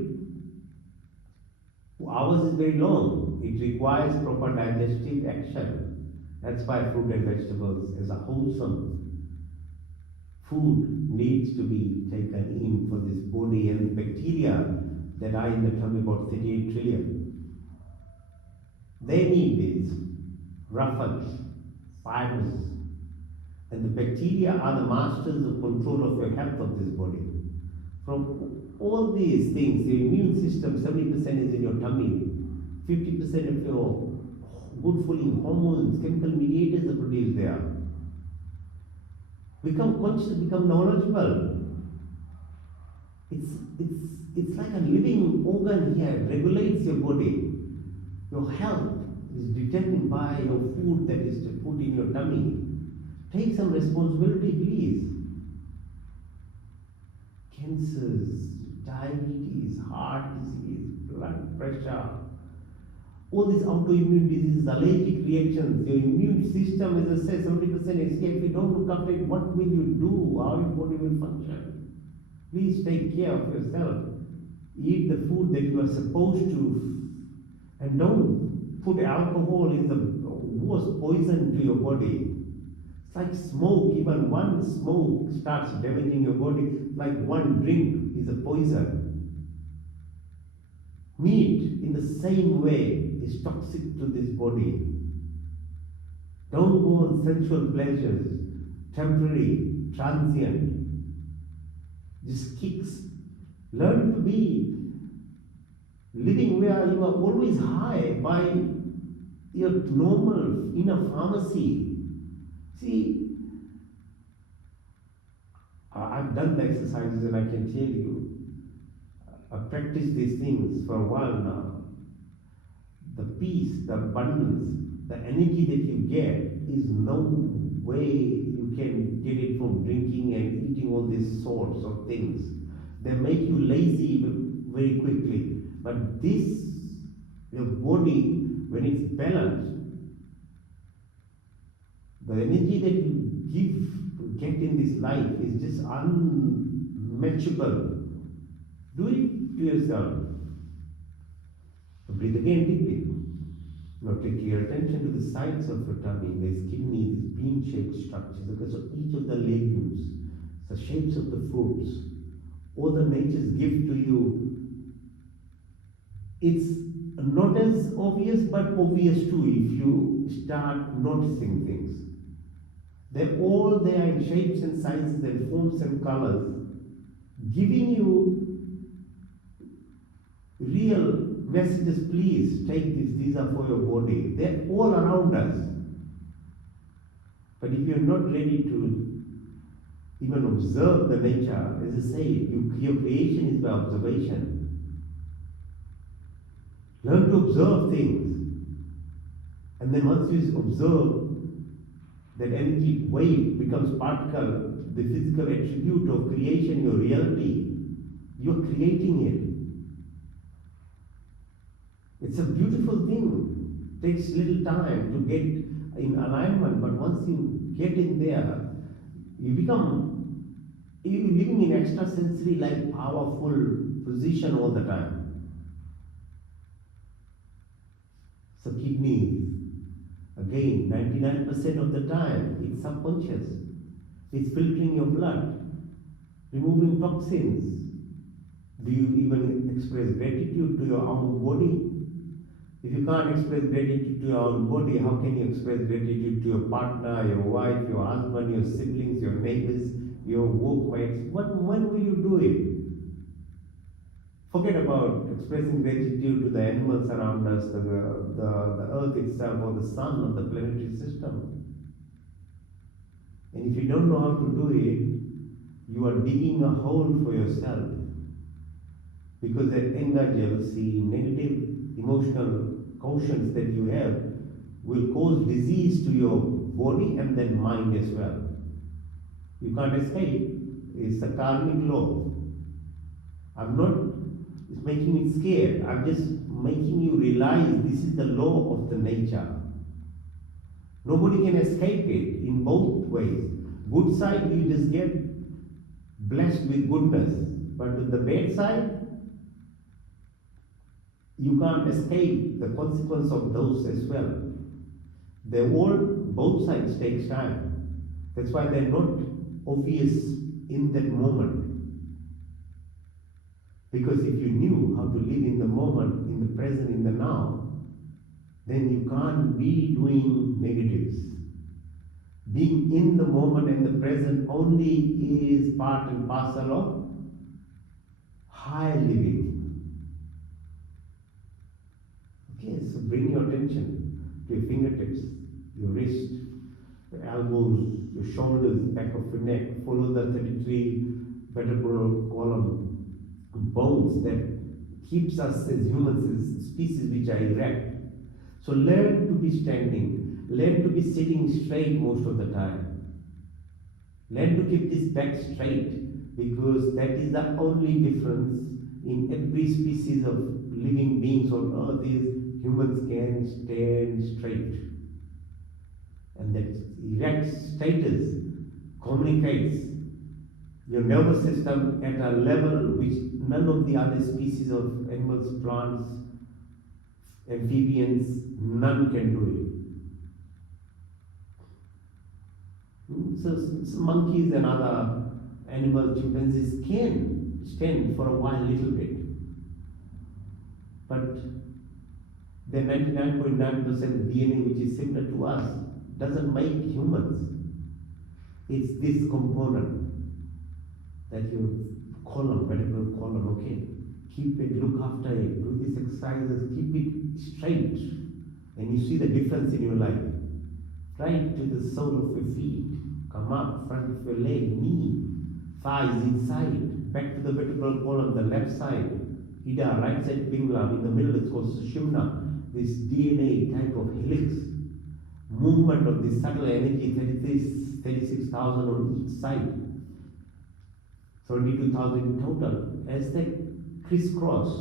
Ours is very long. It requires proper digestive action. That's why fruit and vegetables as a wholesome food needs to be taken in for this body and bacteria that are in the tummy, about 38 trillion. They need these ruffles, fibers, and the bacteria are the masters of control of your health of this body. From all these things, the immune system, 70% is in your tummy, 50% of your good feeling hormones, chemical mediators are produced there. Become conscious, become knowledgeable. It's like a living organ here, it regulates your body. Your health is determined by your food that is put in your tummy. Take some responsibility, please. Cancers, diabetes, heart disease, blood pressure, all these autoimmune diseases, allergic reactions, your immune system, as I said, 70% is here. If you don't look after it, what will you do? How your body will function? Please take care of yourself. Eat the food that you are supposed to, and don't put alcohol in the worst poison to your body. It's like smoke, even one smoke starts damaging your body, like one drink is a poison. Meat, in the same way, is toxic to this body. Don't go on sensual pleasures, temporary, transient, just kicks. Learn to be living where you are always high by your normal inner pharmacy. See, I've done the exercises and I can tell you, I've practiced these things for a while now. The peace, the abundance, the energy that you get is no way you can get it from drinking and eating all these sorts of things. They make you lazy very quickly. But this, your body, when it's balanced, the energy that you get in this life is just unmatchable. Do it to yourself. Breathe again deeply. Now take your attention to the sides of your tummy. There's kidney, these bean-shaped structures, because of each of the legumes, the shapes of the fruits, all the nature's gift to you. It's not as obvious, but obvious too if you start noticing things. They're all there in shapes and sizes and forms and colors, giving you real messages. Please take this, these are for your body. They're all around us. But if you're not ready to even observe the nature, as I say, your creation is by observation. Learn to observe things. And then once you observe, that energy wave becomes particle, the physical attribute of creation, your reality. You're creating it. It's a beautiful thing. It takes little time to get in alignment, but once you get in there, you living in extrasensory like powerful position all the time. So kidneys, again, 99% of the time, it's subconscious. It's filtering your blood, removing toxins. Do you even express gratitude to your own body? If you can't express gratitude to your own body, how can you express gratitude to your partner, your wife, your husband, your siblings, your neighbors, your workmates? When will you do it? Forget about expressing gratitude to the animals around us, the earth itself, or the sun, or the planetary system. And if you don't know how to do it, you are digging a hole for yourself. Because that anger, jealousy, negative emotional quotients that you have will cause disease to your body and then mind as well. You can't escape. It's a karmic law. I'm not making it scared. I'm just making you realize this is the law of the nature. Nobody can escape it in both ways. Good side, you just get blessed with goodness. But with the bad side, you can't escape the consequence of those as well. Both sides takes time. That's why they're not obvious in that moment. Because if you knew how to live in the moment, in the present, in the now, then you can't be doing negatives. Being in the moment and the present only is part and parcel of high living. Okay, so bring your attention to your fingertips, your wrist, your elbows, your shoulders, back of your neck. Follow the 33 vertebral column bones that keeps us as humans, as species which are erect. So learn to be standing, learn to be sitting straight most of the time. Learn to keep this back straight, because that is the only difference in every species of living beings on earth is humans can stand straight. And that erect status communicates your nervous system at a level which none of the other species of animals, plants, amphibians, none can do it. So monkeys and other animals, chimpanzees can stand for a while, little bit. But their 99.9% DNA, which is similar to us, doesn't make humans. It's this component that you column, vertebral column, okay? Keep it, look after it, do these exercises, keep it straight, and you see the difference in your life. Right to the sole of your feet, come up, front of your leg, knee, thighs inside, back to the vertebral column, the left side, Ida, right side Pingala, in the middle it's called Sushumna, this DNA type of helix, movement of this subtle energy, 36,000 on each side. 32,000 in total. As they crisscross,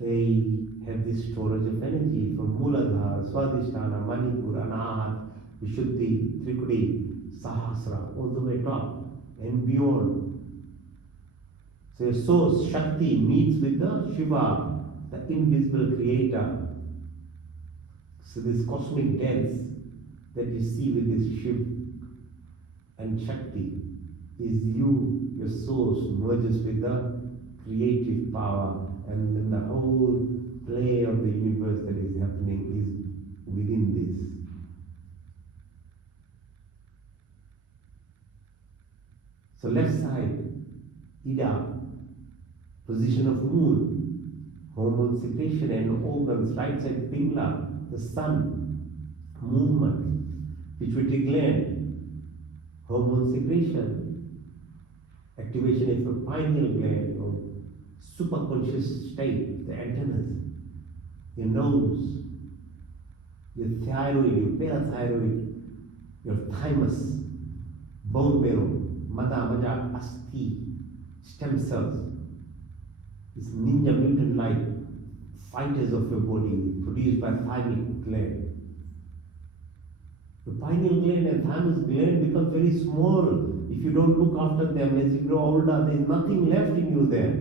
they have this storage of energy from Muladhara, Swadhisthana, Manipura, Anahat, Vishuddhi, Trikudi, Sahasra, all the way top and beyond. So your source, Shakti, meets with the Shiva, the invisible creator. So this cosmic dance that you see with this Shiv and Shakti is you, your source merges with the creative power, and then the whole play of the universe that is happening is within this. So left side, Ida, position of moon, hormone secretion and organs. Right side, Pingala, the sun, movement, pituitary gland, hormone secretion, activation of the pineal gland, your superconscious state, the antennas, your nose, your thyroid, your parathyroid, your thymus, bone marrow, mada, maja, asti, stem cells, these ninja mutant-like fighters of your body produced by thymic gland. The pineal gland and thymus gland become very small if you don't look after them. As you grow older, there is nothing left in you there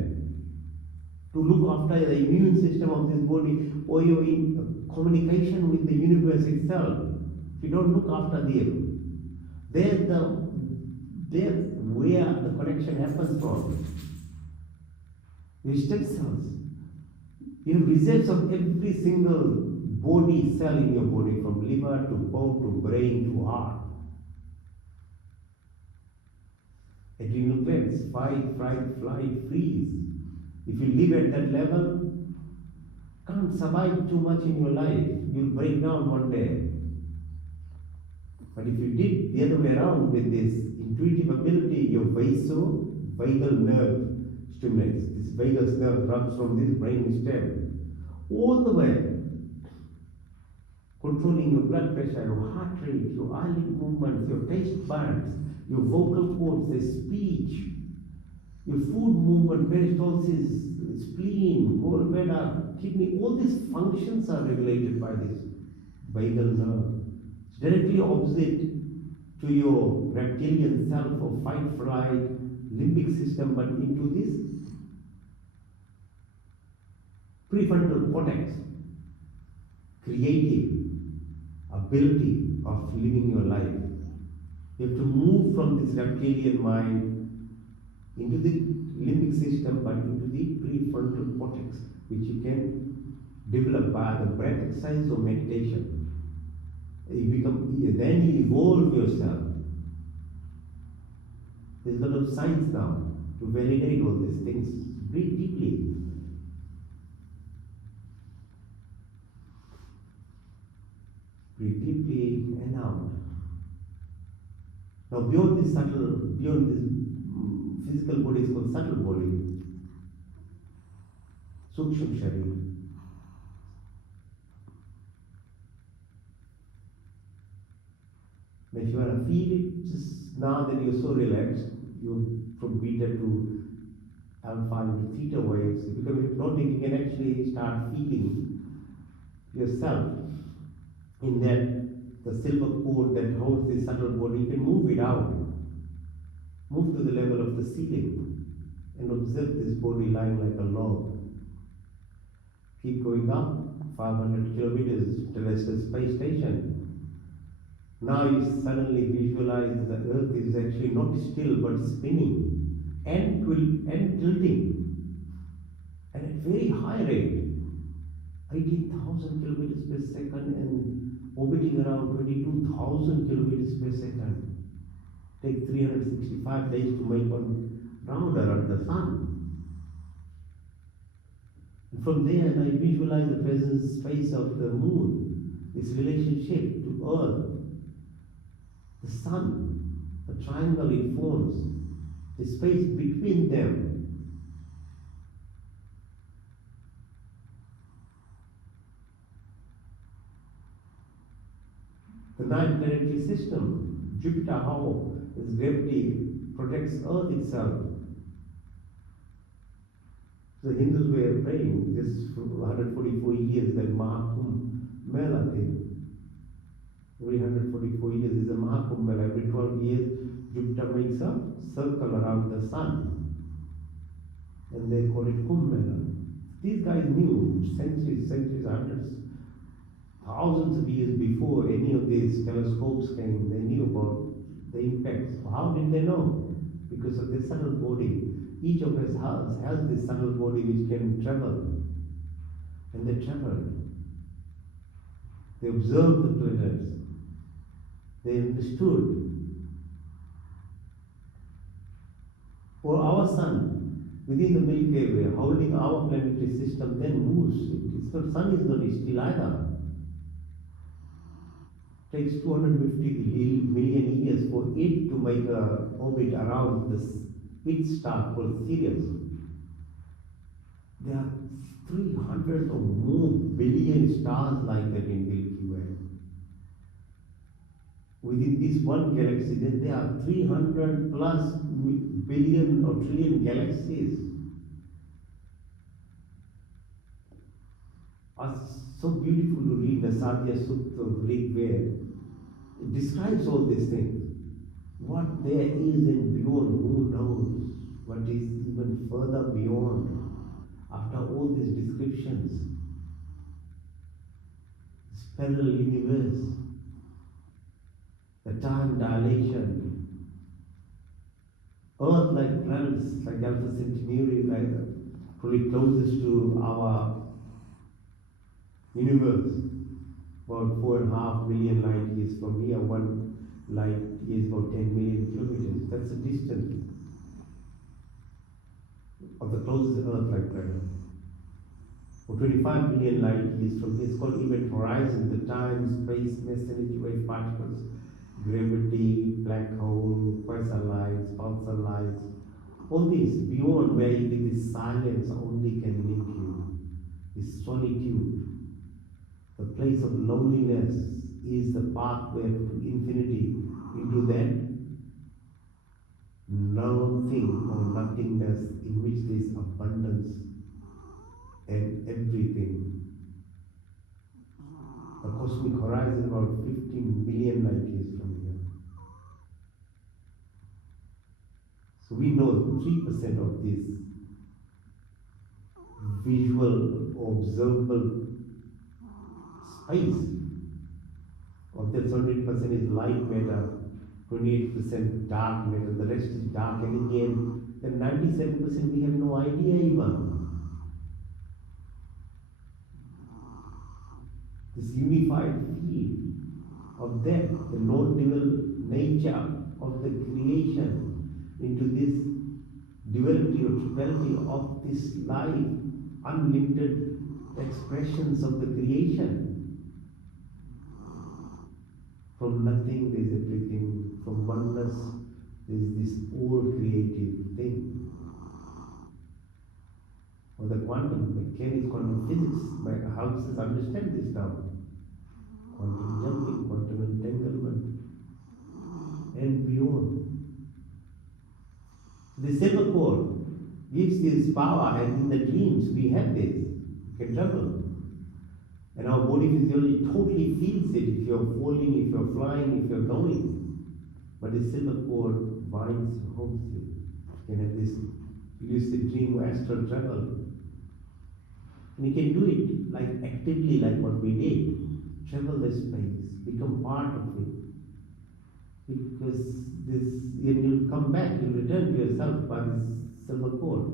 to look after the immune system of this body, or you're in communication with the universe itself. If you don't look after them, they're where the connection happens from. Your stem cells, You have reserves of every single body cell in your body, from liver to bone to brain to heart. Adrenal glands, fight, flight, freeze. If you live at that level, can't survive too much in your life. You'll break down one day. But if you did the other way around with this intuitive ability, your vagal nerve stimulates. This vagus nerve runs from this brain stem all the way, controlling your blood pressure, your heart rate, your eyelid movements, your taste buds, your vocal cords, the speech, your food movement, peristalsis, spleen, gallbladder, kidney, all these functions are regulated by this vagal nerve. It's directly opposite to your reptilian self or fight, flight, limbic system, but into this prefrontal cortex, creative ability of living your life. You have to move from this reptilian mind into the limbic system, but into the prefrontal cortex, which you can develop by the breath exercise or meditation. Then you evolve yourself. There's a lot of science now to validate all these things. Breathe deeply. Breathe deeply and out. Now beyond this physical body is called subtle body. Sukshma Sharira. If you want to feel it, just now that you're so relaxed, you from beta to alpha into theta waves, you become hypnotic, you can actually start feeling yourself in that the silver cord that holds this subtle body. You can move it out, move to the level of the ceiling, and observe this body lying like a log. Keep going up, 500 kilometers, Terrestrial Space Station. Now you suddenly visualize the earth is actually not still but spinning and tilting, and at very high rate, 18,000 kilometers per second and orbiting around 22,000 kilometers per second. Take 365 days to make one round around the sun. And from there, I visualize the present space of the moon, its relationship to earth, the sun, the triangle it forms, the space between them. The ninth planetary system, Jupiter, how its gravity protects Earth itself. The Hindus were praying this for 144 years, that Mahakumbh Mela thing. Every 144 years is a Mahakumbh Mela. Every 12 years, Jupiter makes a circle around the sun, and they call it Kumbh Mela. These guys knew centuries, hundreds, thousands of years before any of these telescopes came. They knew about the impacts. How did they know? Because of this subtle body. Each of us has this subtle body which can travel. And they traveled. They observed the planets. They understood. For our sun, within the Milky Way, holding our planetary system, then moves. The sun is not still either. It takes 250 million years for it to make an orbit around its star called Sirius. There are 300 or more billion stars like that in Milky Way. Within this one galaxy, then there are 300 plus billion or trillion galaxies. It's so beautiful to read the Sadhya Sutta of Rig Veda. It describes all these things. What there is and beyond, who knows? What is even further beyond? After all these descriptions, this parallel universe, the time dilation, Earth-like planets like Alpha Centauri, like probably closest to our universe, about 4.5 million light years from here. One light is about 10 million kilometers. That's the distance of the closest Earth-like planet. Or 25 million light years from here. It's called event horizon, the time, space, mass, energy, wave particles, gravity, black hole, quasar lights, pulsar lights. All this beyond where this silence only can link you. This solitude, the place of loneliness, is the pathway to infinity, into that nothing or nothingness in which there is abundance and everything. The cosmic horizon about 15 billion light years from here. So we know 3% of this visual, observable space. Of that 100% is light matter, 28% dark matter, the rest is dark energy, and then 97% we have no idea even. This unified field of that, the non-dual nature of the creation, into this duality or triplity of this life, unlimited expressions of the creation. From nothing there is everything, from oneness there is this all creative thing. Or the quantum mechanics, quantum physics, helps us understand this now. Quantum jumping, quantum entanglement, and beyond. The silver cord gives this power, and in the dreams we have this. We can travel. And our body physiology totally feels it if you're falling, if you're flying, if you're going. But the silver cord binds you, holds you. You can have this lucid dream or astral travel. And you can do it like actively, like what we did. Travel the space, become part of it. Because this, when you come back, you return to yourself by this silver cord.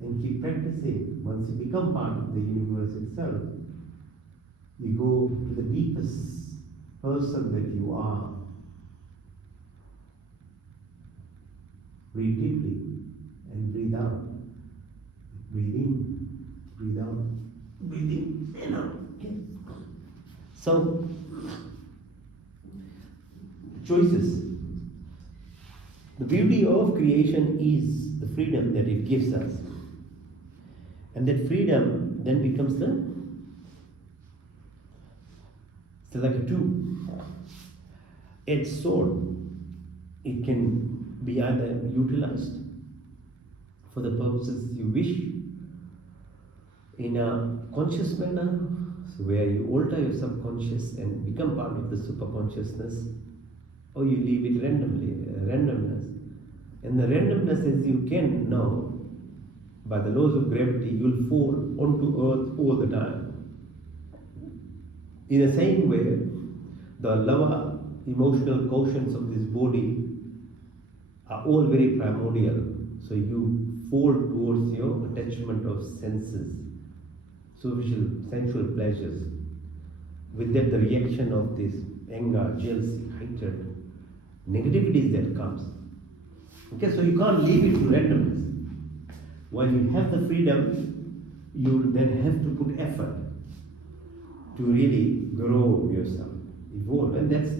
And keep practicing. Once you become part of the universe itself, you go to the deepest person that you are. Breathe deeply and breathe out. Breathe in, breathe out, breathe in and out. Okay. So, choices. The beauty of creation is the freedom that it gives us. And that freedom then becomes so like a tool. Its sword. It can be either utilized for the purposes you wish in a conscious manner, so where you alter your subconscious and become part of the superconsciousness, or you leave it randomness. And the randomness, as you can know, by the laws of gravity, you'll fall onto earth all the time. In the same way, the lower emotional quotients of this body are all very primordial. So you fall towards your attachment of senses, superficial sensual pleasures. With that, the reaction of this anger, jealousy, hatred, negativities that comes. Okay, so you can't leave it to randomness. When you have the freedom, you then have to put effort to really grow yourself, evolve, and that's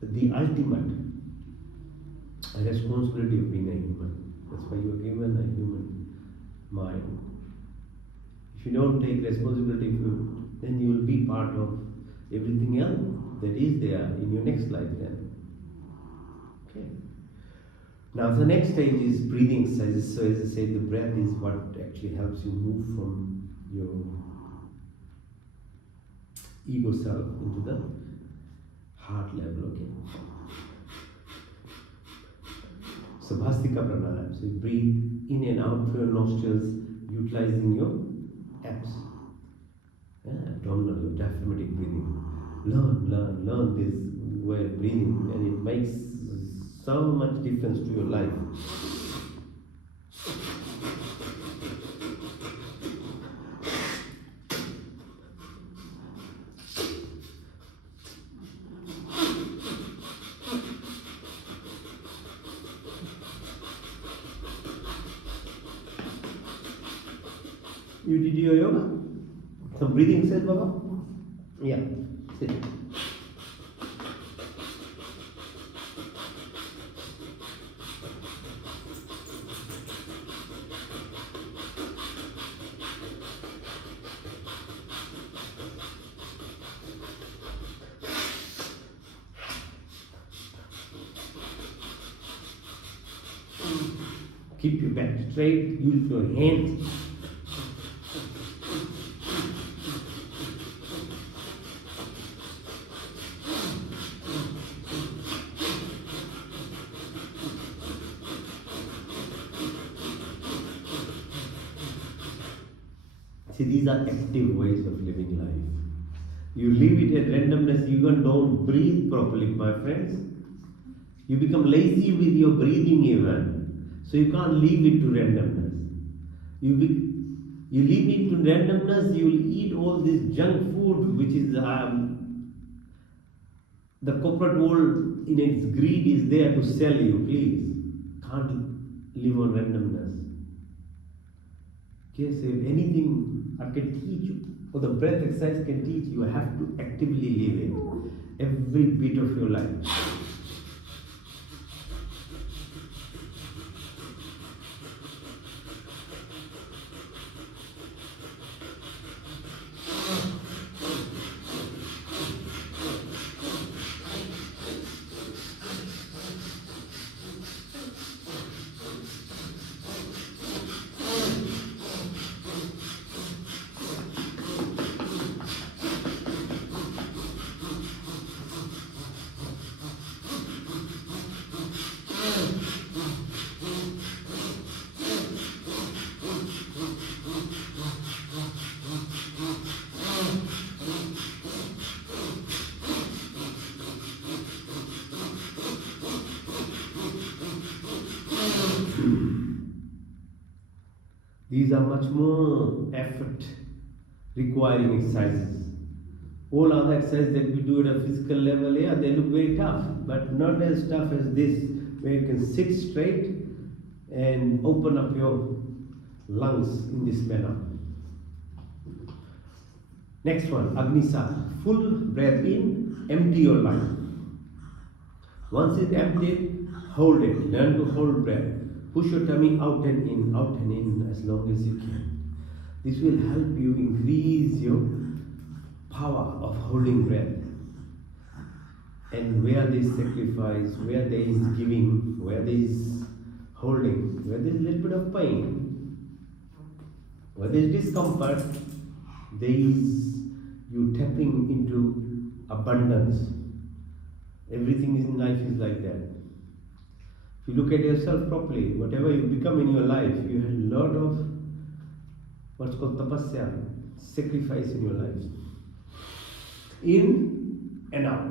the ultimate responsibility of being a human. That's why you are given a human mind. If you don't take responsibility for it, then you will be part of everything else that is there in your next life then. Okay. Now the next stage is breathing exercises. So as I said, the breath is what actually helps you move from your ego self into the heart level, okay? So Bhastika Pranayama. So you breathe in and out through your nostrils, utilizing your abs. Abdominal, your diaphragmatic breathing. Learn this way of breathing, and it makes so much difference to your life. You did your yoga? Some breathing exercise, Baba? Yeah, sit. Keep your back straight, use your hands. See, these are active ways of living life. You leave it at randomness, you even don't breathe properly, my friends. You become lazy with your breathing even. So you can't leave it to randomness. You leave it to randomness, you will eat all this junk food which is the corporate world in its greed is there to sell you, please. Can't live on randomness. Okay, so if anything I can teach you, or the breath exercise can teach you, have to actively live it every bit of your life. These are much more effort requiring exercises. All other exercises that we do at a physical level, yeah, they look very tough, but not as tough as this, where you can sit straight and open up your lungs in this manner. Next one, Agnisar. Full breath in, empty your lung. Once it's emptied, hold it. Learn to hold breath. Push your tummy out and in as long as you can. This will help you increase your power of holding breath. And where there is sacrifice, where there is giving, where there is holding, where there is a little bit of pain, where there is discomfort, there is you tapping into abundance. Everything in life is like that. If you look at yourself properly, whatever you become in your life, you had a lot of what's called tapasya, sacrifice in your life. In and out.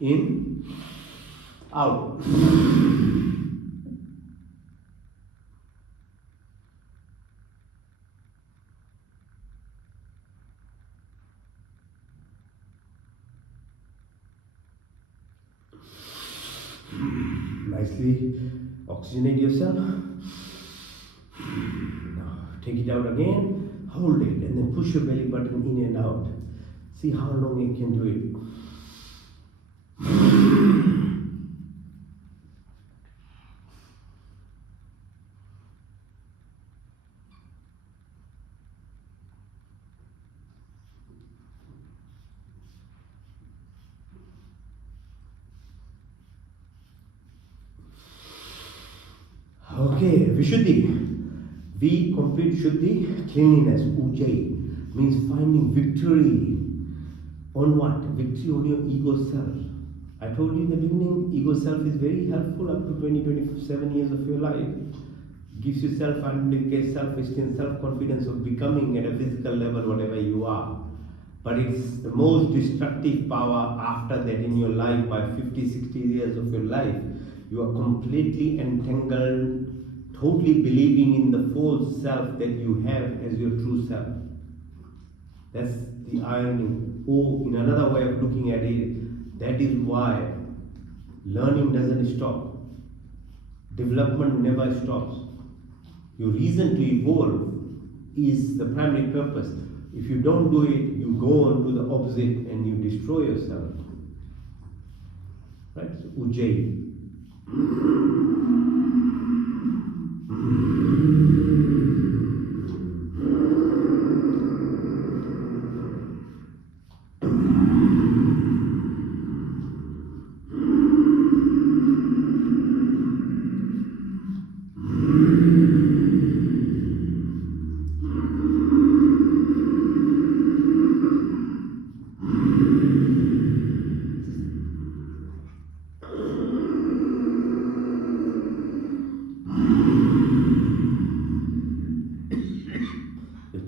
In, out. Nicely oxygenate yourself. Now take it out again, hold it, and then push your belly button in and out. See how long you can do it. Okay, Vishuddhi. V, complete Shuddhi, cleanliness, Ujjayi, means finding victory on what? Victory on your ego self. I told you in the beginning, ego self is very helpful up to 27 years of your life. Gives you self-identity, self-esteem, self-confidence of becoming at a physical level whatever you are. But it's the most destructive power after that in your life. By 50, 60 years of your life, you are completely entangled, totally believing in the false self that you have as your true self. That's the irony. Or in another way of looking at it, that is why learning doesn't stop. Development never stops. Your reason to evolve is the primary purpose. If you don't do it, you go on to the opposite and you destroy yourself. Right? So, Ujjayi.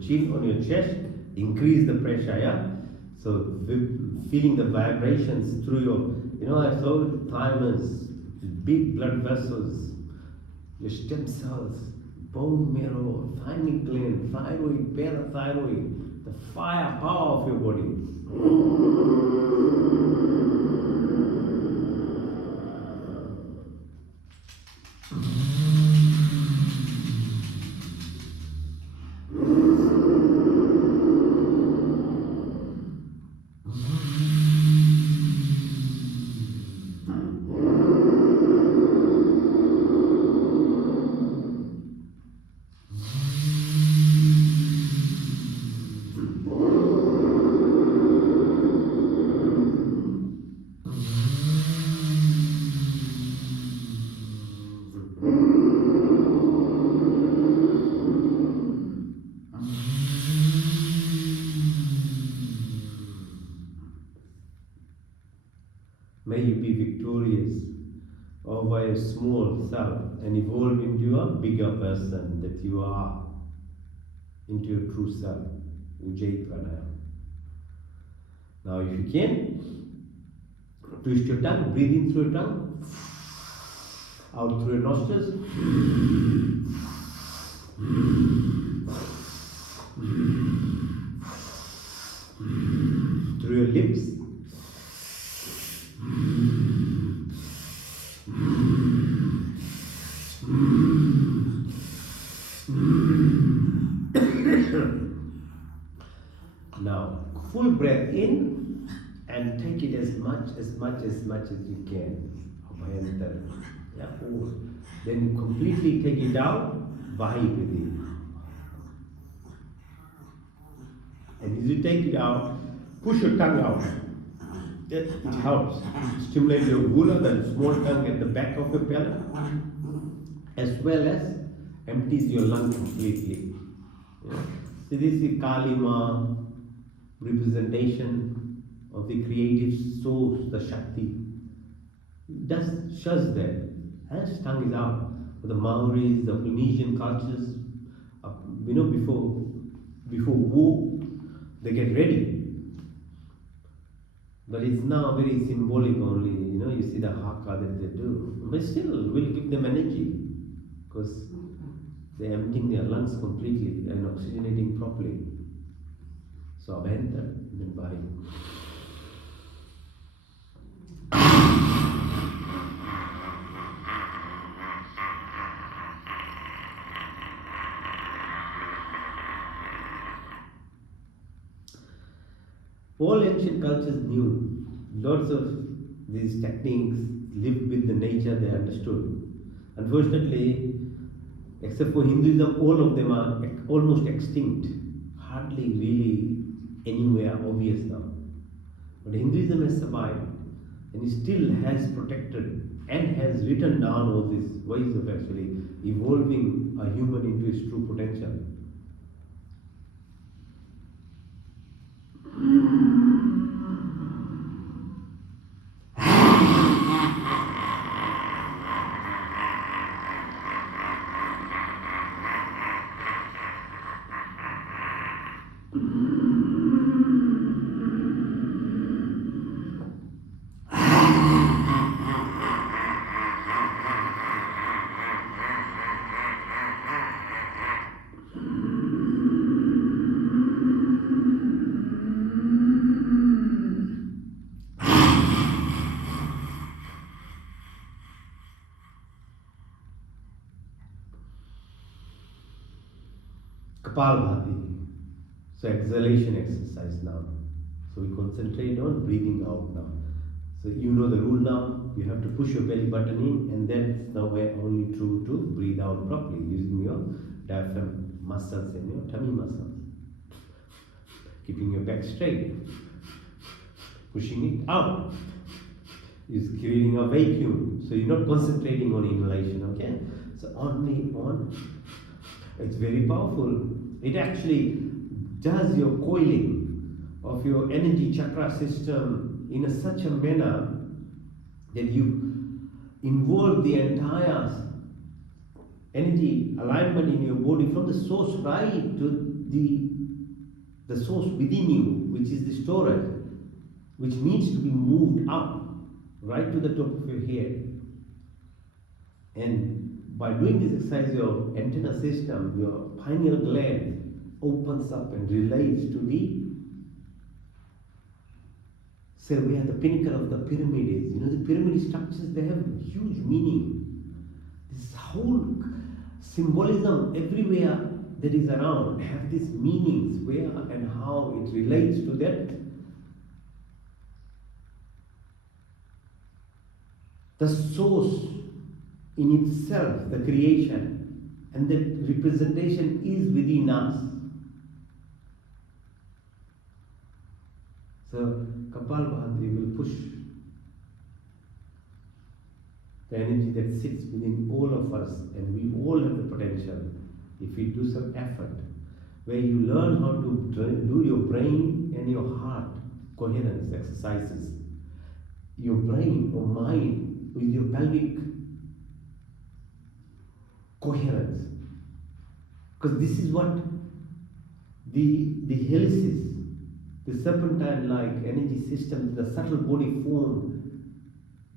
Chin on your chest, increase the pressure, yeah? So feeling the vibrations through your, I saw thymus, big blood vessels, your stem cells, bone marrow, thymic gland, thyroid, parathyroid, the firepower of your body. May you be victorious over your small self and evolve into a bigger person that you are, into your true self. Ujjayi Pranayama. Now, if you can, twist your tongue, breathe in through your tongue, out through your nostrils. Through your lips. Now, full breath in and take it as much as you can. Yeah. Then completely take it out, Vahi breathing. And as you take it out, push your tongue out. It helps stimulate your gula, the small tongue at the back of your palate, as well as empties your lung completely. Yeah. So this is Kalima, representation of the creative source, the Shakti. Just shuts there. Hence, tongue is out. For the Maoris, the Polynesian cultures, before war, they get ready. But it's now very symbolic only, you see the haka that they do. But still, we'll give them energy because they're emptying their lungs completely and oxygenating properly. So, Abhenta, and then Vahi. All ancient cultures knew lots of these techniques, lived with the nature they understood. Unfortunately, except for Hinduism, all of them are almost extinct, hardly really anywhere obvious now. But Hinduism has survived and it still has protected and has written down all these ways of actually evolving a human into his true potential. Kapalbhati. So exhalation exercise now. So we concentrate on breathing out now. So you know the rule now. You have to push your belly button in, and that's the way only true to breathe out properly using your diaphragm muscles and your tummy muscles. Keeping your back straight. Pushing it out. Is creating a vacuum. So you're not concentrating on inhalation, okay? So only on. It's very powerful. It actually does your coiling of your energy chakra system in such a manner that you involve the entire energy alignment in your body from the source right to the source within you, which is the storage, which needs to be moved up right to the top of your head. And by doing this exercise, your antenna system, your pineal gland opens up and relates to the cell where the pinnacle of the pyramid is. You know, the pyramid structures, they have huge meaning. This whole symbolism everywhere that is around have these meanings where and how it relates to that. The source in itself, the creation, and that representation is within us. So Kapalbhati will push the energy that sits within all of us, and we all have the potential if we do some effort, where you learn how to do your brain and your heart coherence exercises. Your brain or mind with your pelvic coherence. Because this is what the helices, the serpentine-like energy systems, the subtle body form,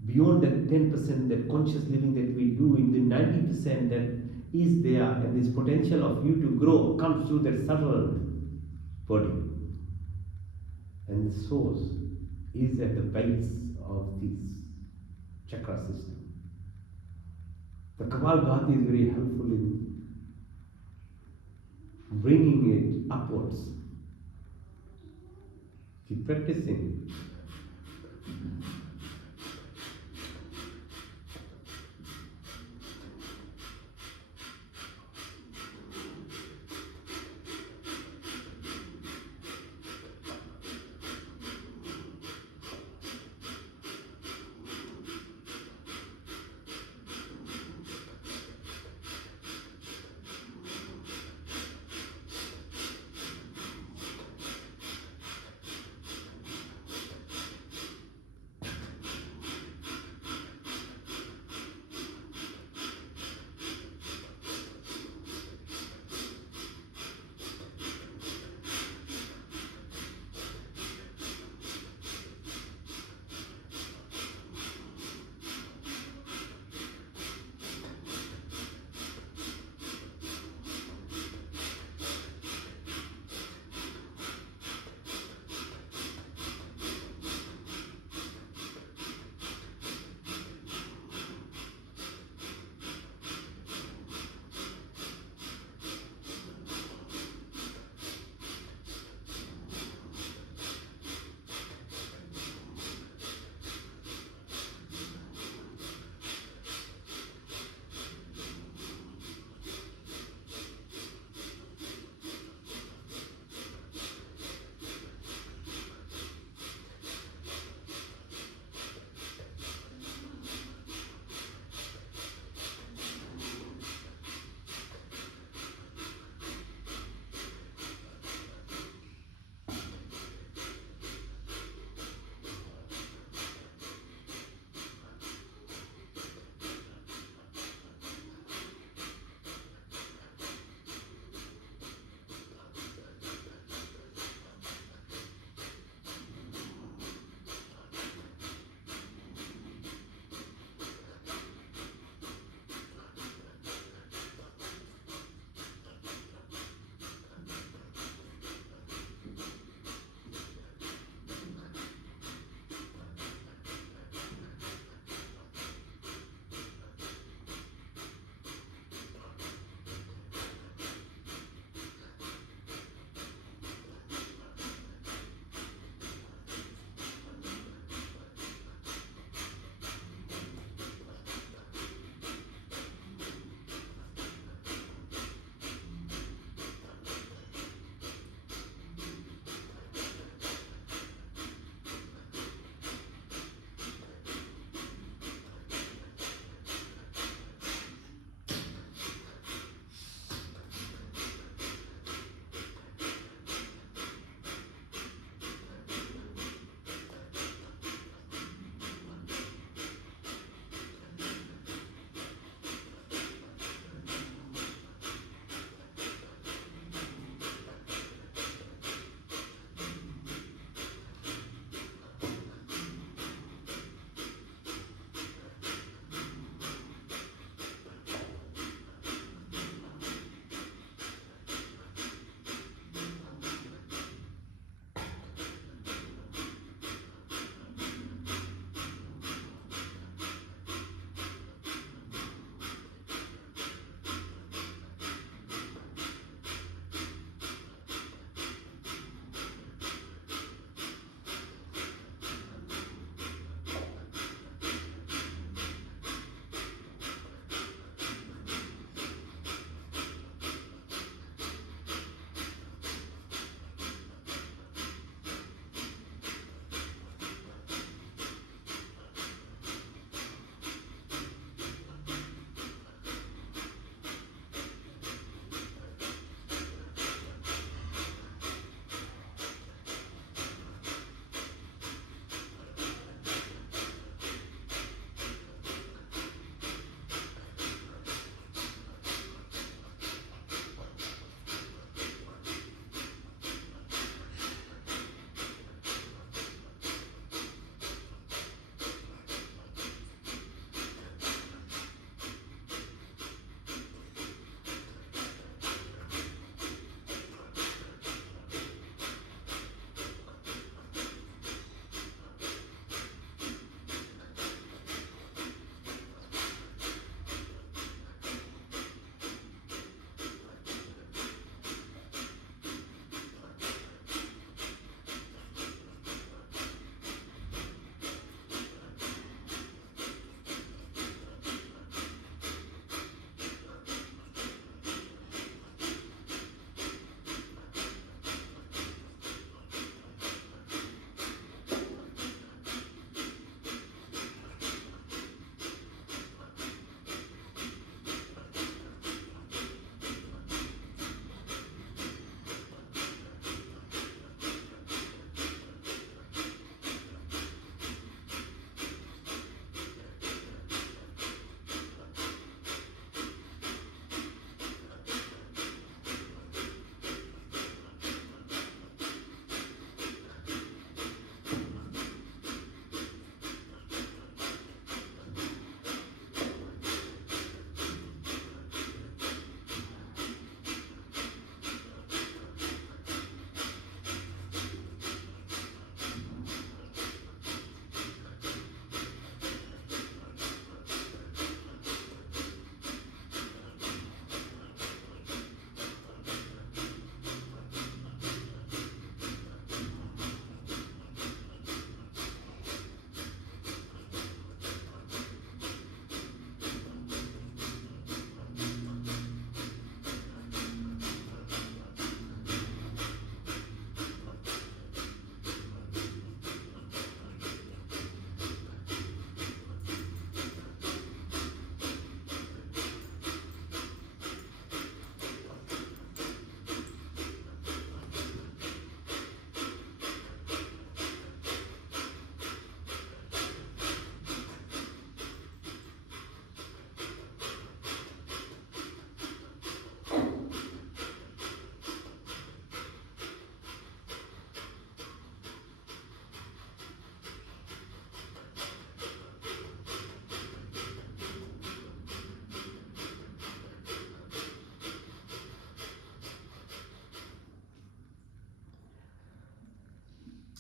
beyond that 10% that conscious living that we do, in the 90% that is there, and this potential of you to grow comes through that subtle body. And the source is at the base of this chakra system. The Kapalbhati is very helpful in bringing it upwards. Keep practicing.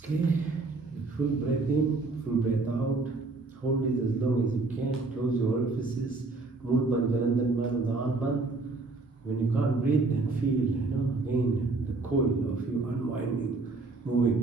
Okay, full breath in, full breath out. Hold it as long as you can. Close your orifices. Mulban Janandan Man the Anban. When you can't breathe, then feel, again the coil of you unwinding, moving.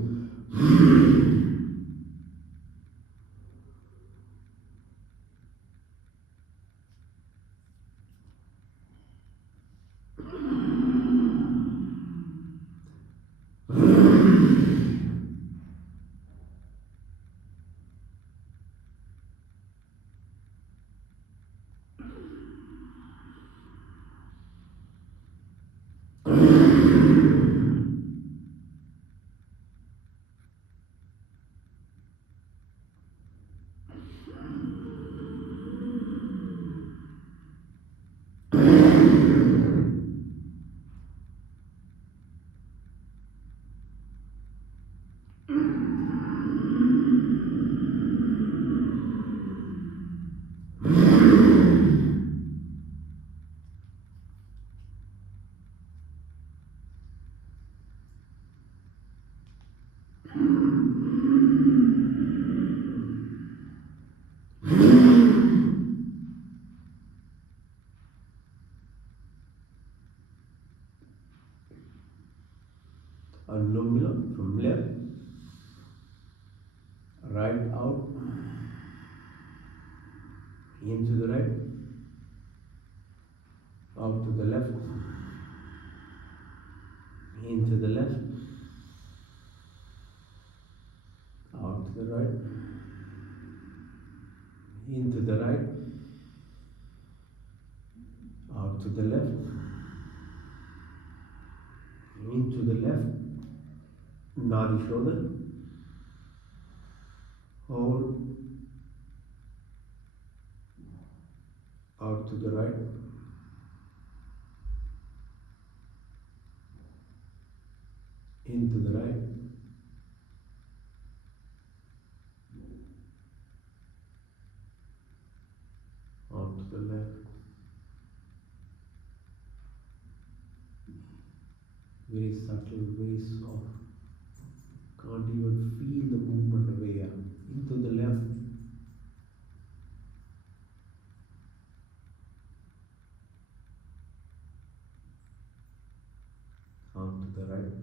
Anulom Vilom from left, right out, into the right, out to the left, into the left, out to the right, into the right, out to the left, into the left, nod the shoulder, hold, out to the right, into the right, out to the left. Very subtle, very soft. Can't even feel the movement away up. Into the left, out to the right,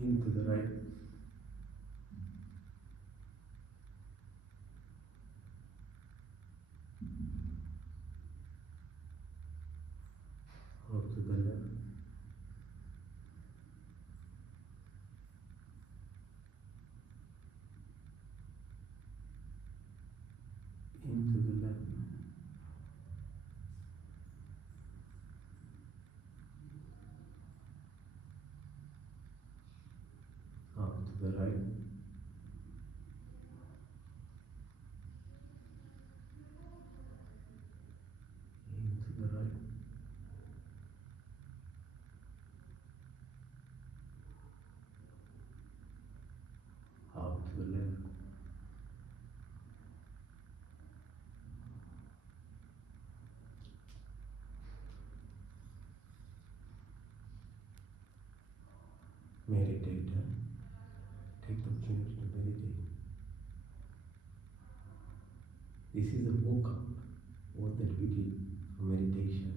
into the right, out to the left, into the left. Out to the right, into the right, out to the left, meditate. Take the opportunity to meditate. This is a workout, what that we did for meditation.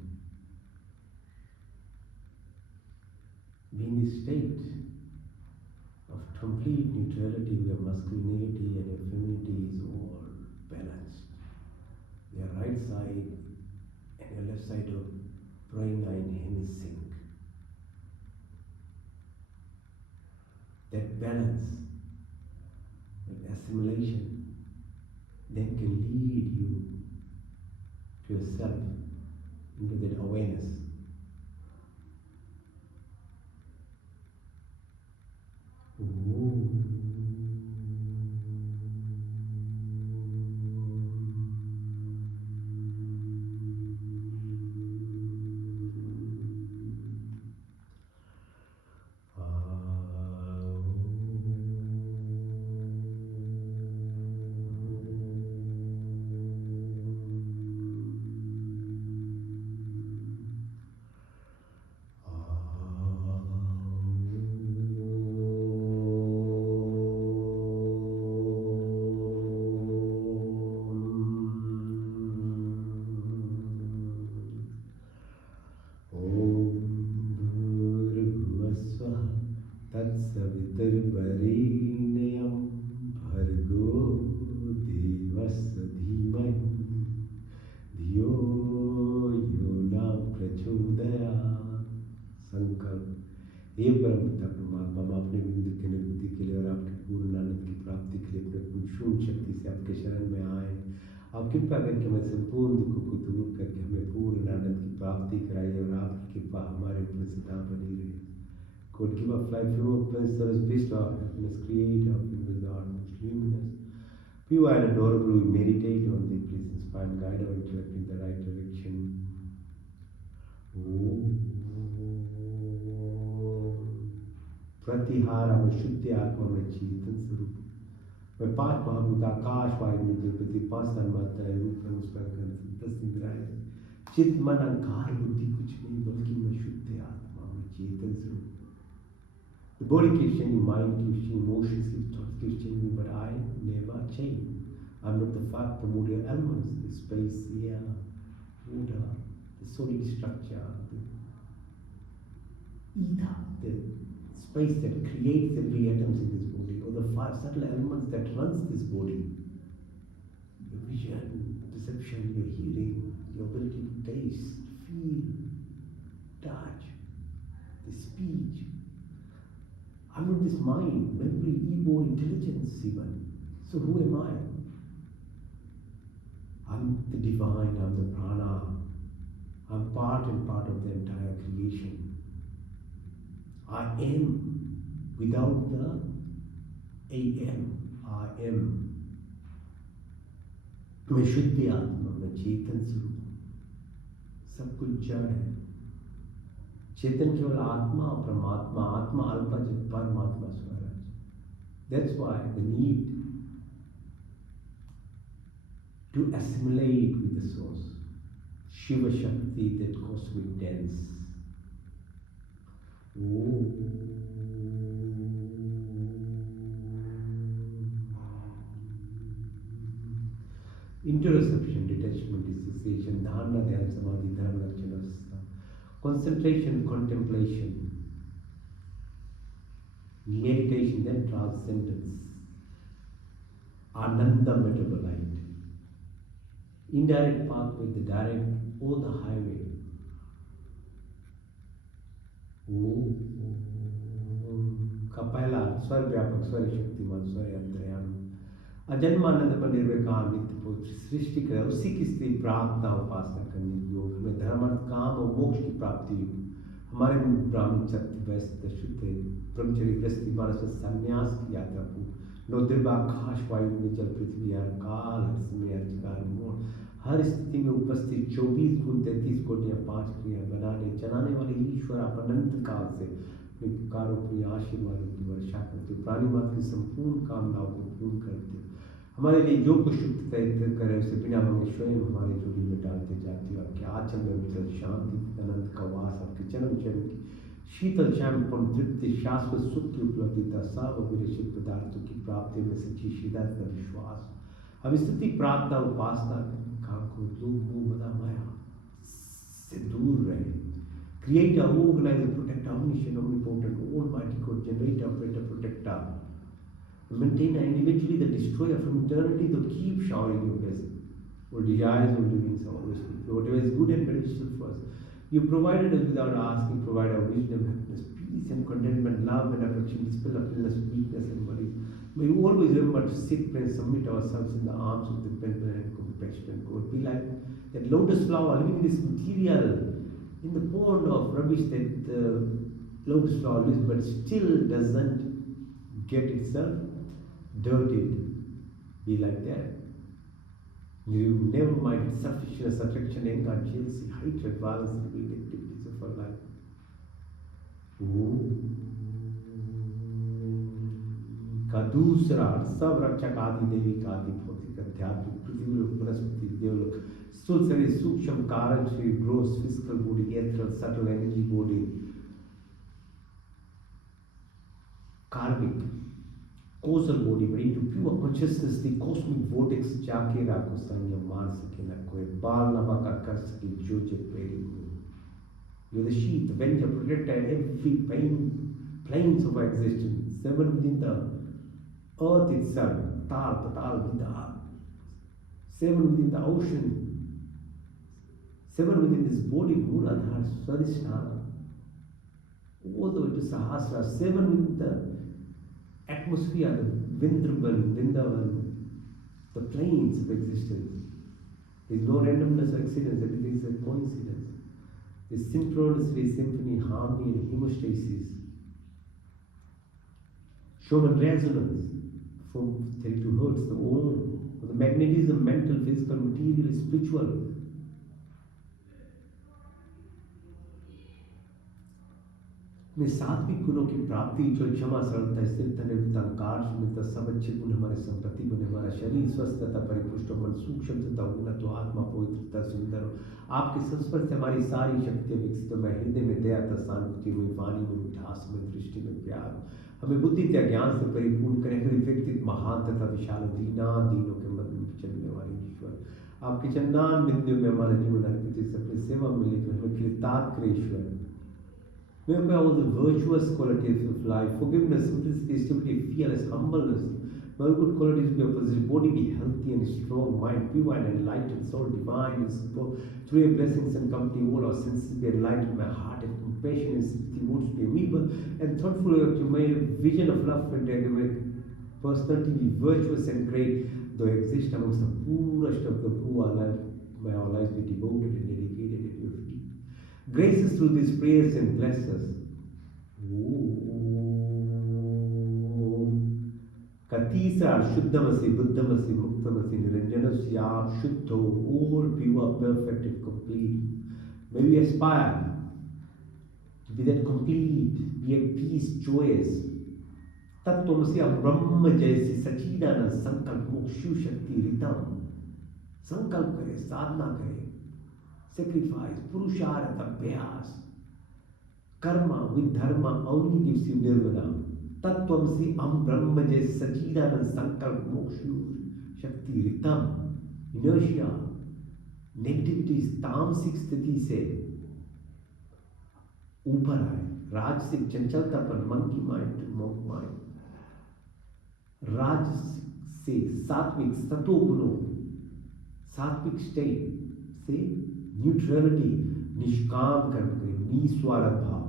Be in this state of complete neutrality where masculinity and your femininity is all balanced. Your right side and your left side of brain are in hemisync. That balance, that assimilation, then can lead you to yourself, into that awareness. चतुर्वरेण्यं भर्गो देवस्य धीमहि धियो यो न प्रचोदयात्। संकल्प। हे परम पिता परमात्मा, हम अपने विमुक्ति की अनुभूति के लिए और आपकी पूर्ण आनंद की प्राप्ति के लिए अपने पूर्ण शक्ति से आपके शरण में आए। आप कृपा करके हमें संपूर्ण दुखों को दूर करके हमें पूर्ण आनंद की प्राप्ति कराइए और आपकी कृपा हमारे ऊपर सदा बनी रहे। God, give us life through open service, based on happiness, create our people, God, most luminous, pure and adorable. We meditate on thee, please inspire and guide our intellect in the right direction. प्रतिहार हम शुद्ध आत्मा में चेतन स्वरूप मैं पांच महाभूत आकाश वायु नित्य प्रति पांच तन्मात्राएं रूप रंग स्पर्श 10 इंद्रियां चित्त मन अहंकार बुद्धि कुछ नहीं बल्कि मैं शुद्ध आत्मा में चेतन स्वरूप। The body keeps changing, mind keeps changing, emotions keep thoughts keeps changing, but I never change. I'm not the five primordial elements, the space, air, water, the solid structure, the ether, the space that creates every atom in this body, or the five subtle elements that runs this body. Your vision, perception, your hearing, your ability to taste, feel, touch, the speech. I'm not this mind, memory, ego, intelligence even. So who am I? I'm the divine, I'm the prana. I'm part and part of the entire creation. I am without the AM. I am. मैं शुद्ध आत्मा, मैं चेतन स्वरूप। सब कुछ जड़ है। चेतन केवल आत्मा और परमात्मा, आत्मा अल्पा जब परमात्मा Swaraj. That's why the need to assimilate with the source, Shiva Shakti, that cosmic dance. Interoception, detachment, dissociation, dharana, dhyana, samadhi, dharma, lakshana, concentration, contemplation, meditation, then transcendence, ananda metabolite, indirect pathway, the direct, or the highway. का पहला स्वर व्यापक, स्वर शक्तिमान, स्वर अंतर्यामी, अजन्मानंद पर निर्विकार नित्य पुरुष सृष्टि करे, उसी की स्त्री प्रार्थना उपासना करने की योग हमें धर्म अर्थ काम और मोक्ष की प्राप्ति हो। हमारे ब्राह्मण सत्य व्यस्त शुद्ध ब्रह्मचर्य गृहस्थी मानस संन्यास की यात्रा को नौद्रिवाकाश वायु में जल पृथ्वी हर काल हर समय हर जगह मोड़ हर स्थिति में उपस्थित 24 गुण 33 कोटियां 5 क्रिया बनाने चलाने वाले ईश्वर आप अनंत काल से अपने पुकारों की आशीर्वादों की वर्षा करते हो, प्राणी मात्र की संपूर्ण कामनाओं को पूर्ण करते हो। हमारे लिए जो कुछ तय करे उसे बिना मांगे स्वयं हमारे झोली में डालते जाते हो। आपके आचल में विचल शांति अनंत का वास, आपके चरण चरण की शीतल श्याम पूर्ण तृप्ति शाश्वत सुख की उपलब्धिता, सब विरचित पदार्थों की प्राप्ति में सच्ची श्रद्धा का विश्वास। हम स्तुति प्रार्थना उपासना काम को लोभ मोह मदा माया से दूर रहे। Creator, organizer, protector, omniscient, omnipotent, almighty God, generator, operator, protector, maintainer, and eventually the destroyer from eternity, to keep showering your blessing. Our desires, our livings are always fulfilled. Whatever is good and beneficial for us, you provided us without asking, provide our wisdom, happiness, peace and contentment, love and affection, dispel of illness, weakness and worry. May we always remember to sit and submit ourselves in the arms of the benevolent and compassionate God. Be like that lotus flower living in this material, in the pond of rubbish that the lotus flower lives, but still doesn't get itself dirtied. Be like that. You never mind selfishness, attraction, anger, jealousy, hatred, violence, and the activities of our life. का दूसरा सब रक्षक आदि देवी का आदि भौतिक अध्यात्मिक पृथ्वी लोक वनस्पति देवलोक स्थूल शरीर sukshma karan sharir gross physical body ethereal subtle energy body karmic causal body, but into pure consciousness, the cosmic vortex जाके राखो संग मार सके न कोई बाल न बाका कर सके जो जे पेरी को. You're the sheath, the avenger, protector, every pain planes of existence, seven within the earth itself, Tal, Patal, Vida, seven within the ocean, seven within this body, Mooladhara, Swadhisthana, all the way to Sahasra, seven within the atmosphere, the Vrindavan, Vrindavan, the planes of existence. There is no randomness or accidents, everything is a coincidence. The synchronicity, symphony, harmony, and hemostasis. Schumann resonance from 32 hertz, the Om, the magnetism, mental, physical, material, spiritual. में सात्विक गुणों की प्राप्ति जो क्षमा सरलता स्थिरता निवृत्ता अहंकार शून्यता सब अच्छे गुण हमारे संपत्ति गुण हमारा शरीर स्वस्थ तथा परिपुष्ट मन सूक्ष्म तथा उन्नत हो आत्मा पवित्रता सुंदर हो आपके संस्पर्श से हमारी सारी शक्तियां विकसित हो मैं हृदय में दया तथा शांति में वाणी में मिठास में दृष्टि में प्यार हमें बुद्धि त्या ज्ञान से परिपूर्ण करें हर व्यक्तित्व महान तथा विशाल दीना दीनों के मध्य में चलने वाले ईश्वर आपके चंदान बिंदु में हमारा जीवन अर्पित अपनी सेवा में लेकर हमें कृतार्थ करे ईश्वर May we all the virtuous qualities of life, forgiveness, simplicity, stability, fearless, humbleness, all good qualities be opposite, body be healthy and strong, mind pure and enlightened, soul divine and support. Through your blessings and company, all our senses be enlightened, my heart and compassion and sympathy, words be amiable and thoughtful, to my vision of love and my personality be virtuous and great, though I exist amongst the poorest of the poor, may our lives be devoted and dedicated at your feet. Grace us through these prayers and bless us. Katisa Shuddhamasi, Buddhamasi, Muktamasi, Niranjanasya, Shuddho, all pure, perfect and complete. May we aspire to be that complete, be at peace, joyous. Tattvamasi Brahma Jayasi Sachidanand Sankalp Mokshu Shakti Ritam. Sankalp kare, sadhana kare. Sacrifice, Purushartha, Abhyas. Karma with dharma only gives you nirvana. Tattvamasi Brahma Jai Sachidanand Sankalp Mokshu Shakti Ritam. Inertia, negativity, तामसिक स्थिति से ऊपर आए, राजसिक चंचलता पर मन की माइंड टू monk माइंड, राज से सात्विक सतो गुणों, सात्विक स्टेट से न्यूट्रलिटी, निष्काम कर्म करें, निस्वार्थ भाव.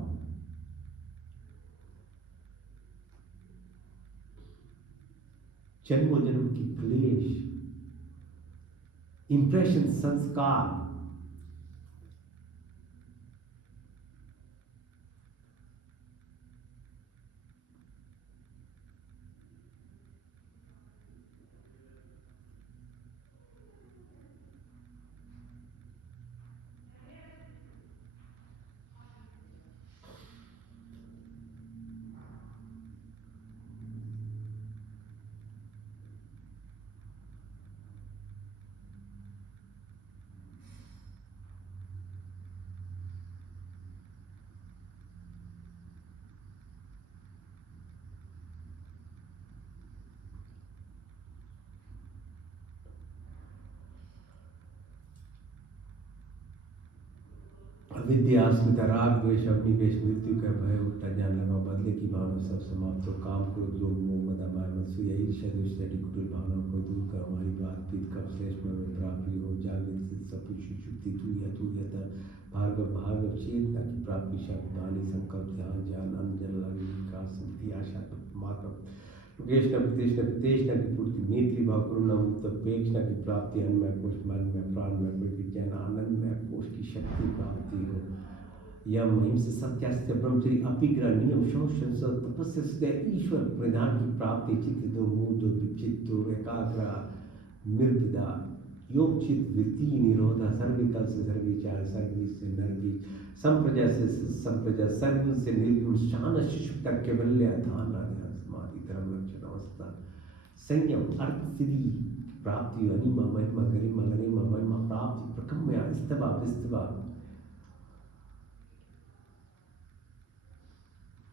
जन्मों जन्म की क्लेश, इंप्रेशन, संस्कार, अविद्या, अस्मिता, राग, द्वेष, अग्निवेश, मृत्यु का भय, उठता ज्ञान लगाओ, बदले की भावना सब समाप्त हो, काम, क्रोध, लोभ, मोह, मद, माया, मत्सर्य, ईर्ष्या, द्वेष, कुटिल भावनाओं को दूर करो. हमारी बातचीत कब श्रेष्ठ में प्राप्ति हो, जागृत से सब शुक्ति तुर्यता, भार्गव भार्गव चेतना की प्राप्ति, शब्द, वाणी, संकल्प, ध्यान, ज्ञान, अन्न, जल, अग्नि, विकास, सिद्धि, आशा, मातृ, कृष्ण प्रतिष्ठा की पूर्ति, मैत्री भाव, करुणा, मुक्त, प्रेक्षणा की प्राप्ति, अन्नमय कोश, मनमय, प्राणमय, विज्ञान, आनंदमय कोश की शक्ति प्राप्ति हो. यम हिम से सत्यास्त्य ब्रह्मचर्य अपिग्रह नियम शौच तपस्या से ईश्वर प्रधान की प्राप्ति, चित्त दो मूल दो विचित्त एकाग्र निर्विदा योग चित्त वृत्ति निरोधा, सर्विकल से सर्विचार, सर्वी से नरवी, संप्रजा से संप्रजा, सर्व से निर्गुण, शान शिशु तक केवल्य धान समाधि धर्म लक्षण अवस्था, संयम, अर्थ, सिद्धि प्राप्ति, अनिमा, महिमा, गरिमा, गरिमा, महिमा प्राप्ति, प्रकम्या, स्तवा, विस्तवा.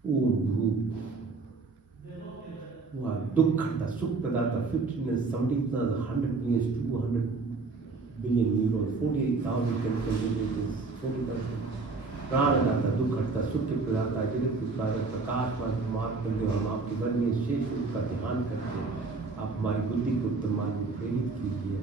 ओम भूत दुखदाता, सुख प्रदाता, 15 17,000, 100 billion, 200 billion euros, 48,000 chemical diseases, 40,000 प्राणदाता, दुखदाता. करता, सुख के प्रदाता, जगत के उत्पादक, प्रकाशवान परमात्मा देव, हम आपके वन में शेष रूप का ध्यान करते हैं। आप हमारी बुद्धि को उत्तम मार्ग में प्रेरित कीजिए।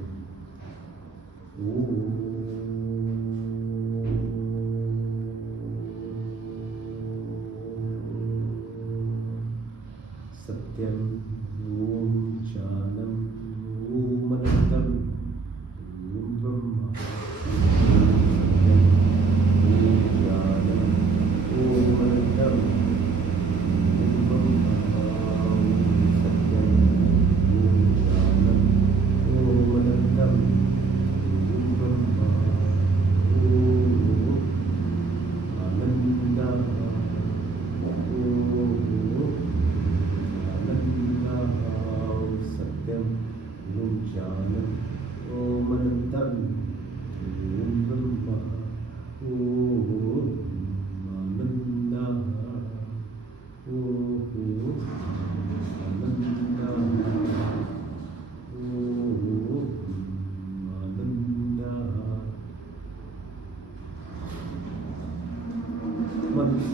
सत्यम ओम ज्ञानम ओम अनंतम ओम ब्रह्म सत्यम ओम ज्ञानम ओम अनंतम ओम ब्रह्म सत्यम ओम ज्ञानम ओम अनंतम ओम ब्रह्म ओम आनंदः सत्यम ओम ज्ञानम ओम अनंतम ओम ब्रह्म ओम आनंदः ओम आनंदः ओम आनंदः।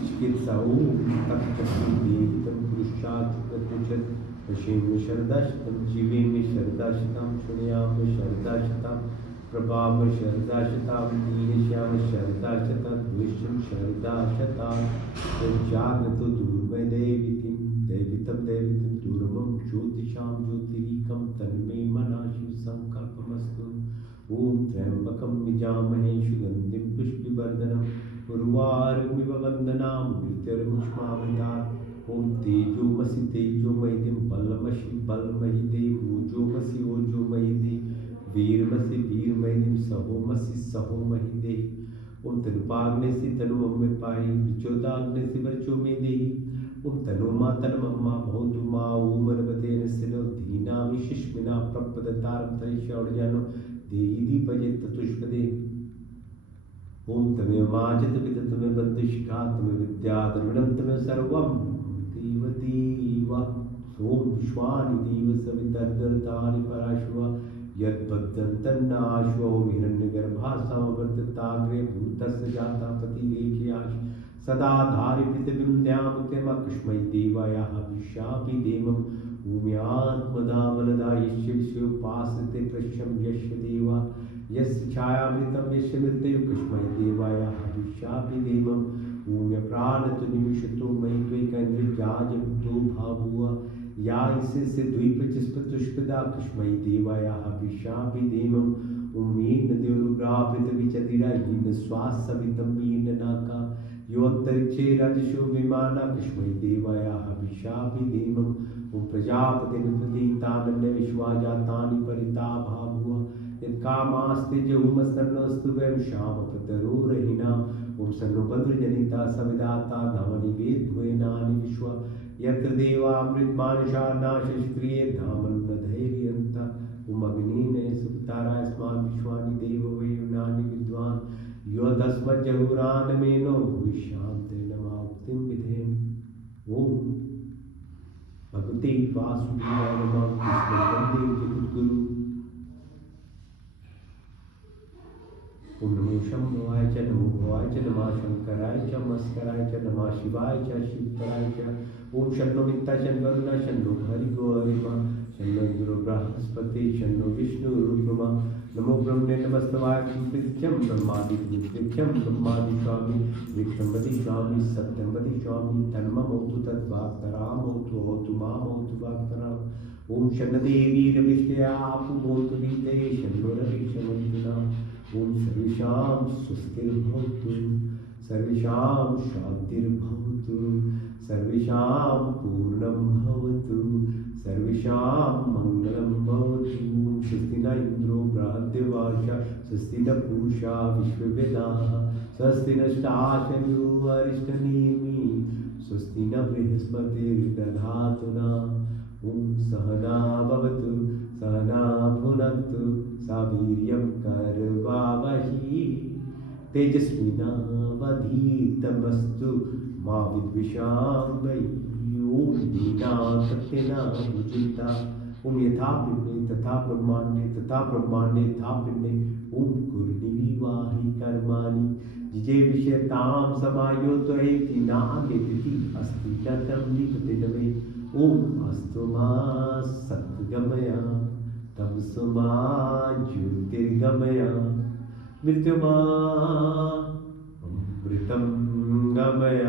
चिकित्सा तत्कस्मिदेवितं पुरुषात् प्रत्युषत् वशेम शरदाशतं जीवेम शरदाशतां शृणुयाम शरदाशतां प्रभाम शरदाशतां दीनश्याम शरदाशतां द्वेष्यं शरदाशतां जाग्रतो दूर्वैदैवितिं दैवितं दूरमं ज्योतिषां ज्योतिरीकं तन्मे मनः शिवसङ्कल्पमस्तु। ओम त्र्यंबकं यजामहे सुगन्धिं पुष्टिवर्धनम् उर्वारुकमिव वन्दनां मृत्युर्मुष्मावृतात्। ओम तेजोमसि तेजोमयिदिं बलमसि बलमयिदे ओजोमसि ओजोमयिदे वीरमसि वीरमयिदिं सहोमसि सहोमयिदे। ओम तनुपाग्नेसि तनुमम्मे पाहि विचोदाग्नेसि वर्चो मे देहि। ओम तनुमा तन्मम्मा भवतु मा ओम नवतेन सिनो दीनामि शिष्मिना प्रपदतारं तरिष्यौर्जानो देहि दीपजे ततुष्पदे। ओम तमेव माचित पित तमेव बद्धशिखा तमेव विद्या द्रविणं तमेव सर्वं देव देव। ओम विश्वानि देव सवितर्दतानि पराशुवा यद्बद्धं तन्नाशुवा। ओम हिरण्यगर्भा समवर्तताग्रे भूतस्य जाता पतिरेख्याश सदा धारि पृथिवीं द्यामुत्यमकृष्मै देवायाः विश्यापि देवम्। ओम यात्मदावलदा यस्य विश्वोपासते पृश्यं यस्य देवा यस्य छायामृतं यस्य मृत्युः कृष्मै देवायाः विश्यापि देवम्। ओम प्राणतु निमिषतो मयि त्वैकन्द्रिजाजभूतो भावुः या इसे द्वीपचिस्पतुष्पदा कृष्मै देवायाः विश्यापि देवम्। ओम येन देवरुग्रा पृथिवी च दिरा येन स्वासवितं येन नाका यो अन्तरिक्षे राजसो विमाना कृष्मै देवायाः विश्यापि देवम्। ओम प्रजापतिं प्रतीतानन्य विश्वाजातानि परिता भावुः यत्कामास्ते जहुमस्तनोस्तु वयं श्यामपतरोरहिणाम्। ओम सन्नो भद्रजनिता सविदाता धामनि वेद्वेनानि विश्वा यत्र देवामृतमानुषानाशस्त्रिये धामन्न धैर्यन्ता। ओम अग्निने सुताराय स्मान् विश्वानि देव वयुनानि विद्वान् यो दस्मज्जहुरानमेनो भविष्यां ते नमाप्तिं विधेम। ओम भगवते वासुदेवाय नमः। कृष्ण वन्दे जगद्गुरु। ओम नमो शंभवाय च नमो भवाय च नमः शंकराय च मस्कराय च नमः शिवाय च शिवतराय च। ओम शन्नो मित्ता शन्वरुणा शन्नो हरिगोरिमा शन्नो गुरु बृहस्पति शन्नो विष्णुरुक्रमा। नमो ब्रह्मणे नमस्तवाय कृष्णं ब्रह्मादित्यं ब्रह्मादि स्वामी विष्णु वदिष्यामि सत्यं वदिष्यामि तन्ममोतु तद्वाक्तरामोतु होतु मामोतु वाक्तराम। ओम शन्नदेवी रविष्टया पुबोतु वीते शन्नो रविक्षमन्दिना। ओम सर्वेषां स्वस्तिर्भवतु सर्वेषां शान्तिर्भवतु सर्वेषां पूर्णं भवतु सर्वेषां मङ्गलं भवतु। स्वस्ति न इन्द्रो बृहद्देवाशा स्वस्ति न पूषा विश्ववेदाः स्वस्ति नष्टाशयो अरिष्टनेमि स्वस्ति न बृहस्पतिर्दधातु नः। ओम सहना भवतु सहना भुनक्तु सा वीर्यं करवावहि तेजस्विनावधीतमस्तु मा विद्विषावहै। ओम दीनानाथतेन पूजिता ओम यथा तथा ब्रह्मांडे था पिंडे ओम कुर्निवाहि कर्माणि जिजे विषयताम समायो त्वयेति नागेति अस्ति तम निपते नमे ओम अस्तु मा सत्गमय तमसु मा ज्योतिर्गमय मृत्युमा अमृतं गमय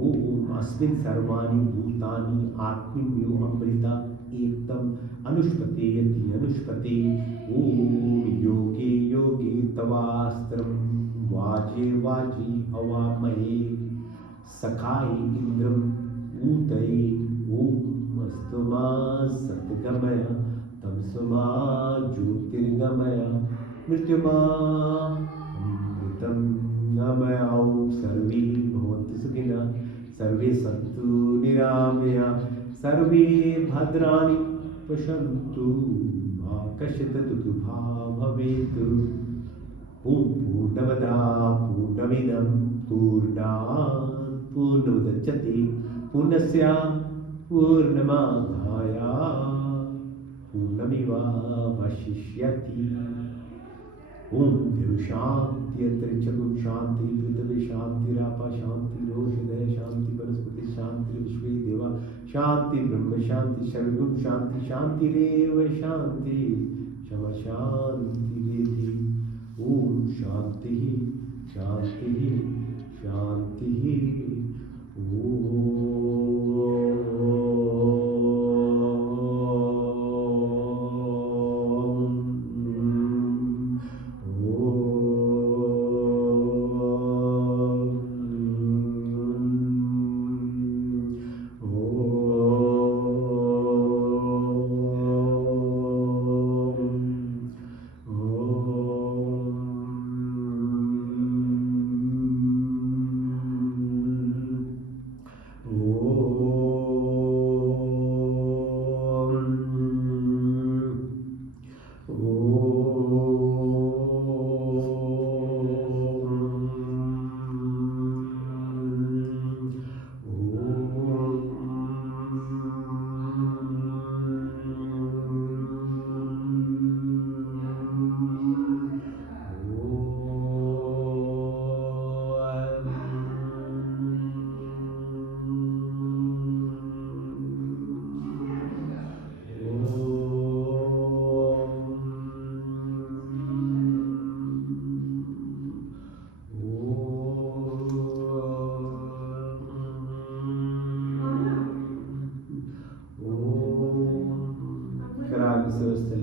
ओम अस्मिन् सर्वाणि भूतानि आत्मन्यो अमृता एकदम अनुष्पते यति अनुष्पते ओम योगे योगे तवास्त्रम वाजे वाजी अवामहे सखाय इंद्रम ऊतये ओम अस्तु मा सद्गमय तमसु मा ज्योतिर्गमय मृत्युमा अमृतं गमय ओम सर्वे भवन्तु सुखिनः सर्वे सन्तु निरामया सर्वे भद्राणि पश्यन्तु मा कश्चित् दुःखभाग् भवेत् ओम पूर्णमदा पूर्णमिदं पूर्णात् पूर्णमुदच्यते पूर्णस्य पूर्णमादाय पूर्णमेवावशिष्यति ओम देव शांति अंतरिक्षं शांति पृथ्वी शांतिरापा शांति रोषधय शांति वनस्पति शांति विश्वे देवा शांति ब्रह्म शांति सर्वगुण शांति शांतिरेव शांति क्षमा शांति ओम शांति शांति शांति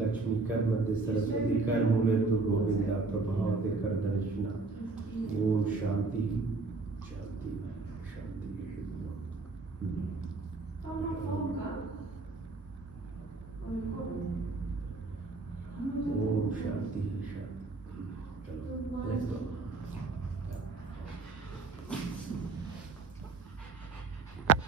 लक्ष्मी कर मध्य सरस्वती कर मूले तो गोविंदा प्रभाव ते कर दर्शना ओम शांति शांति शांति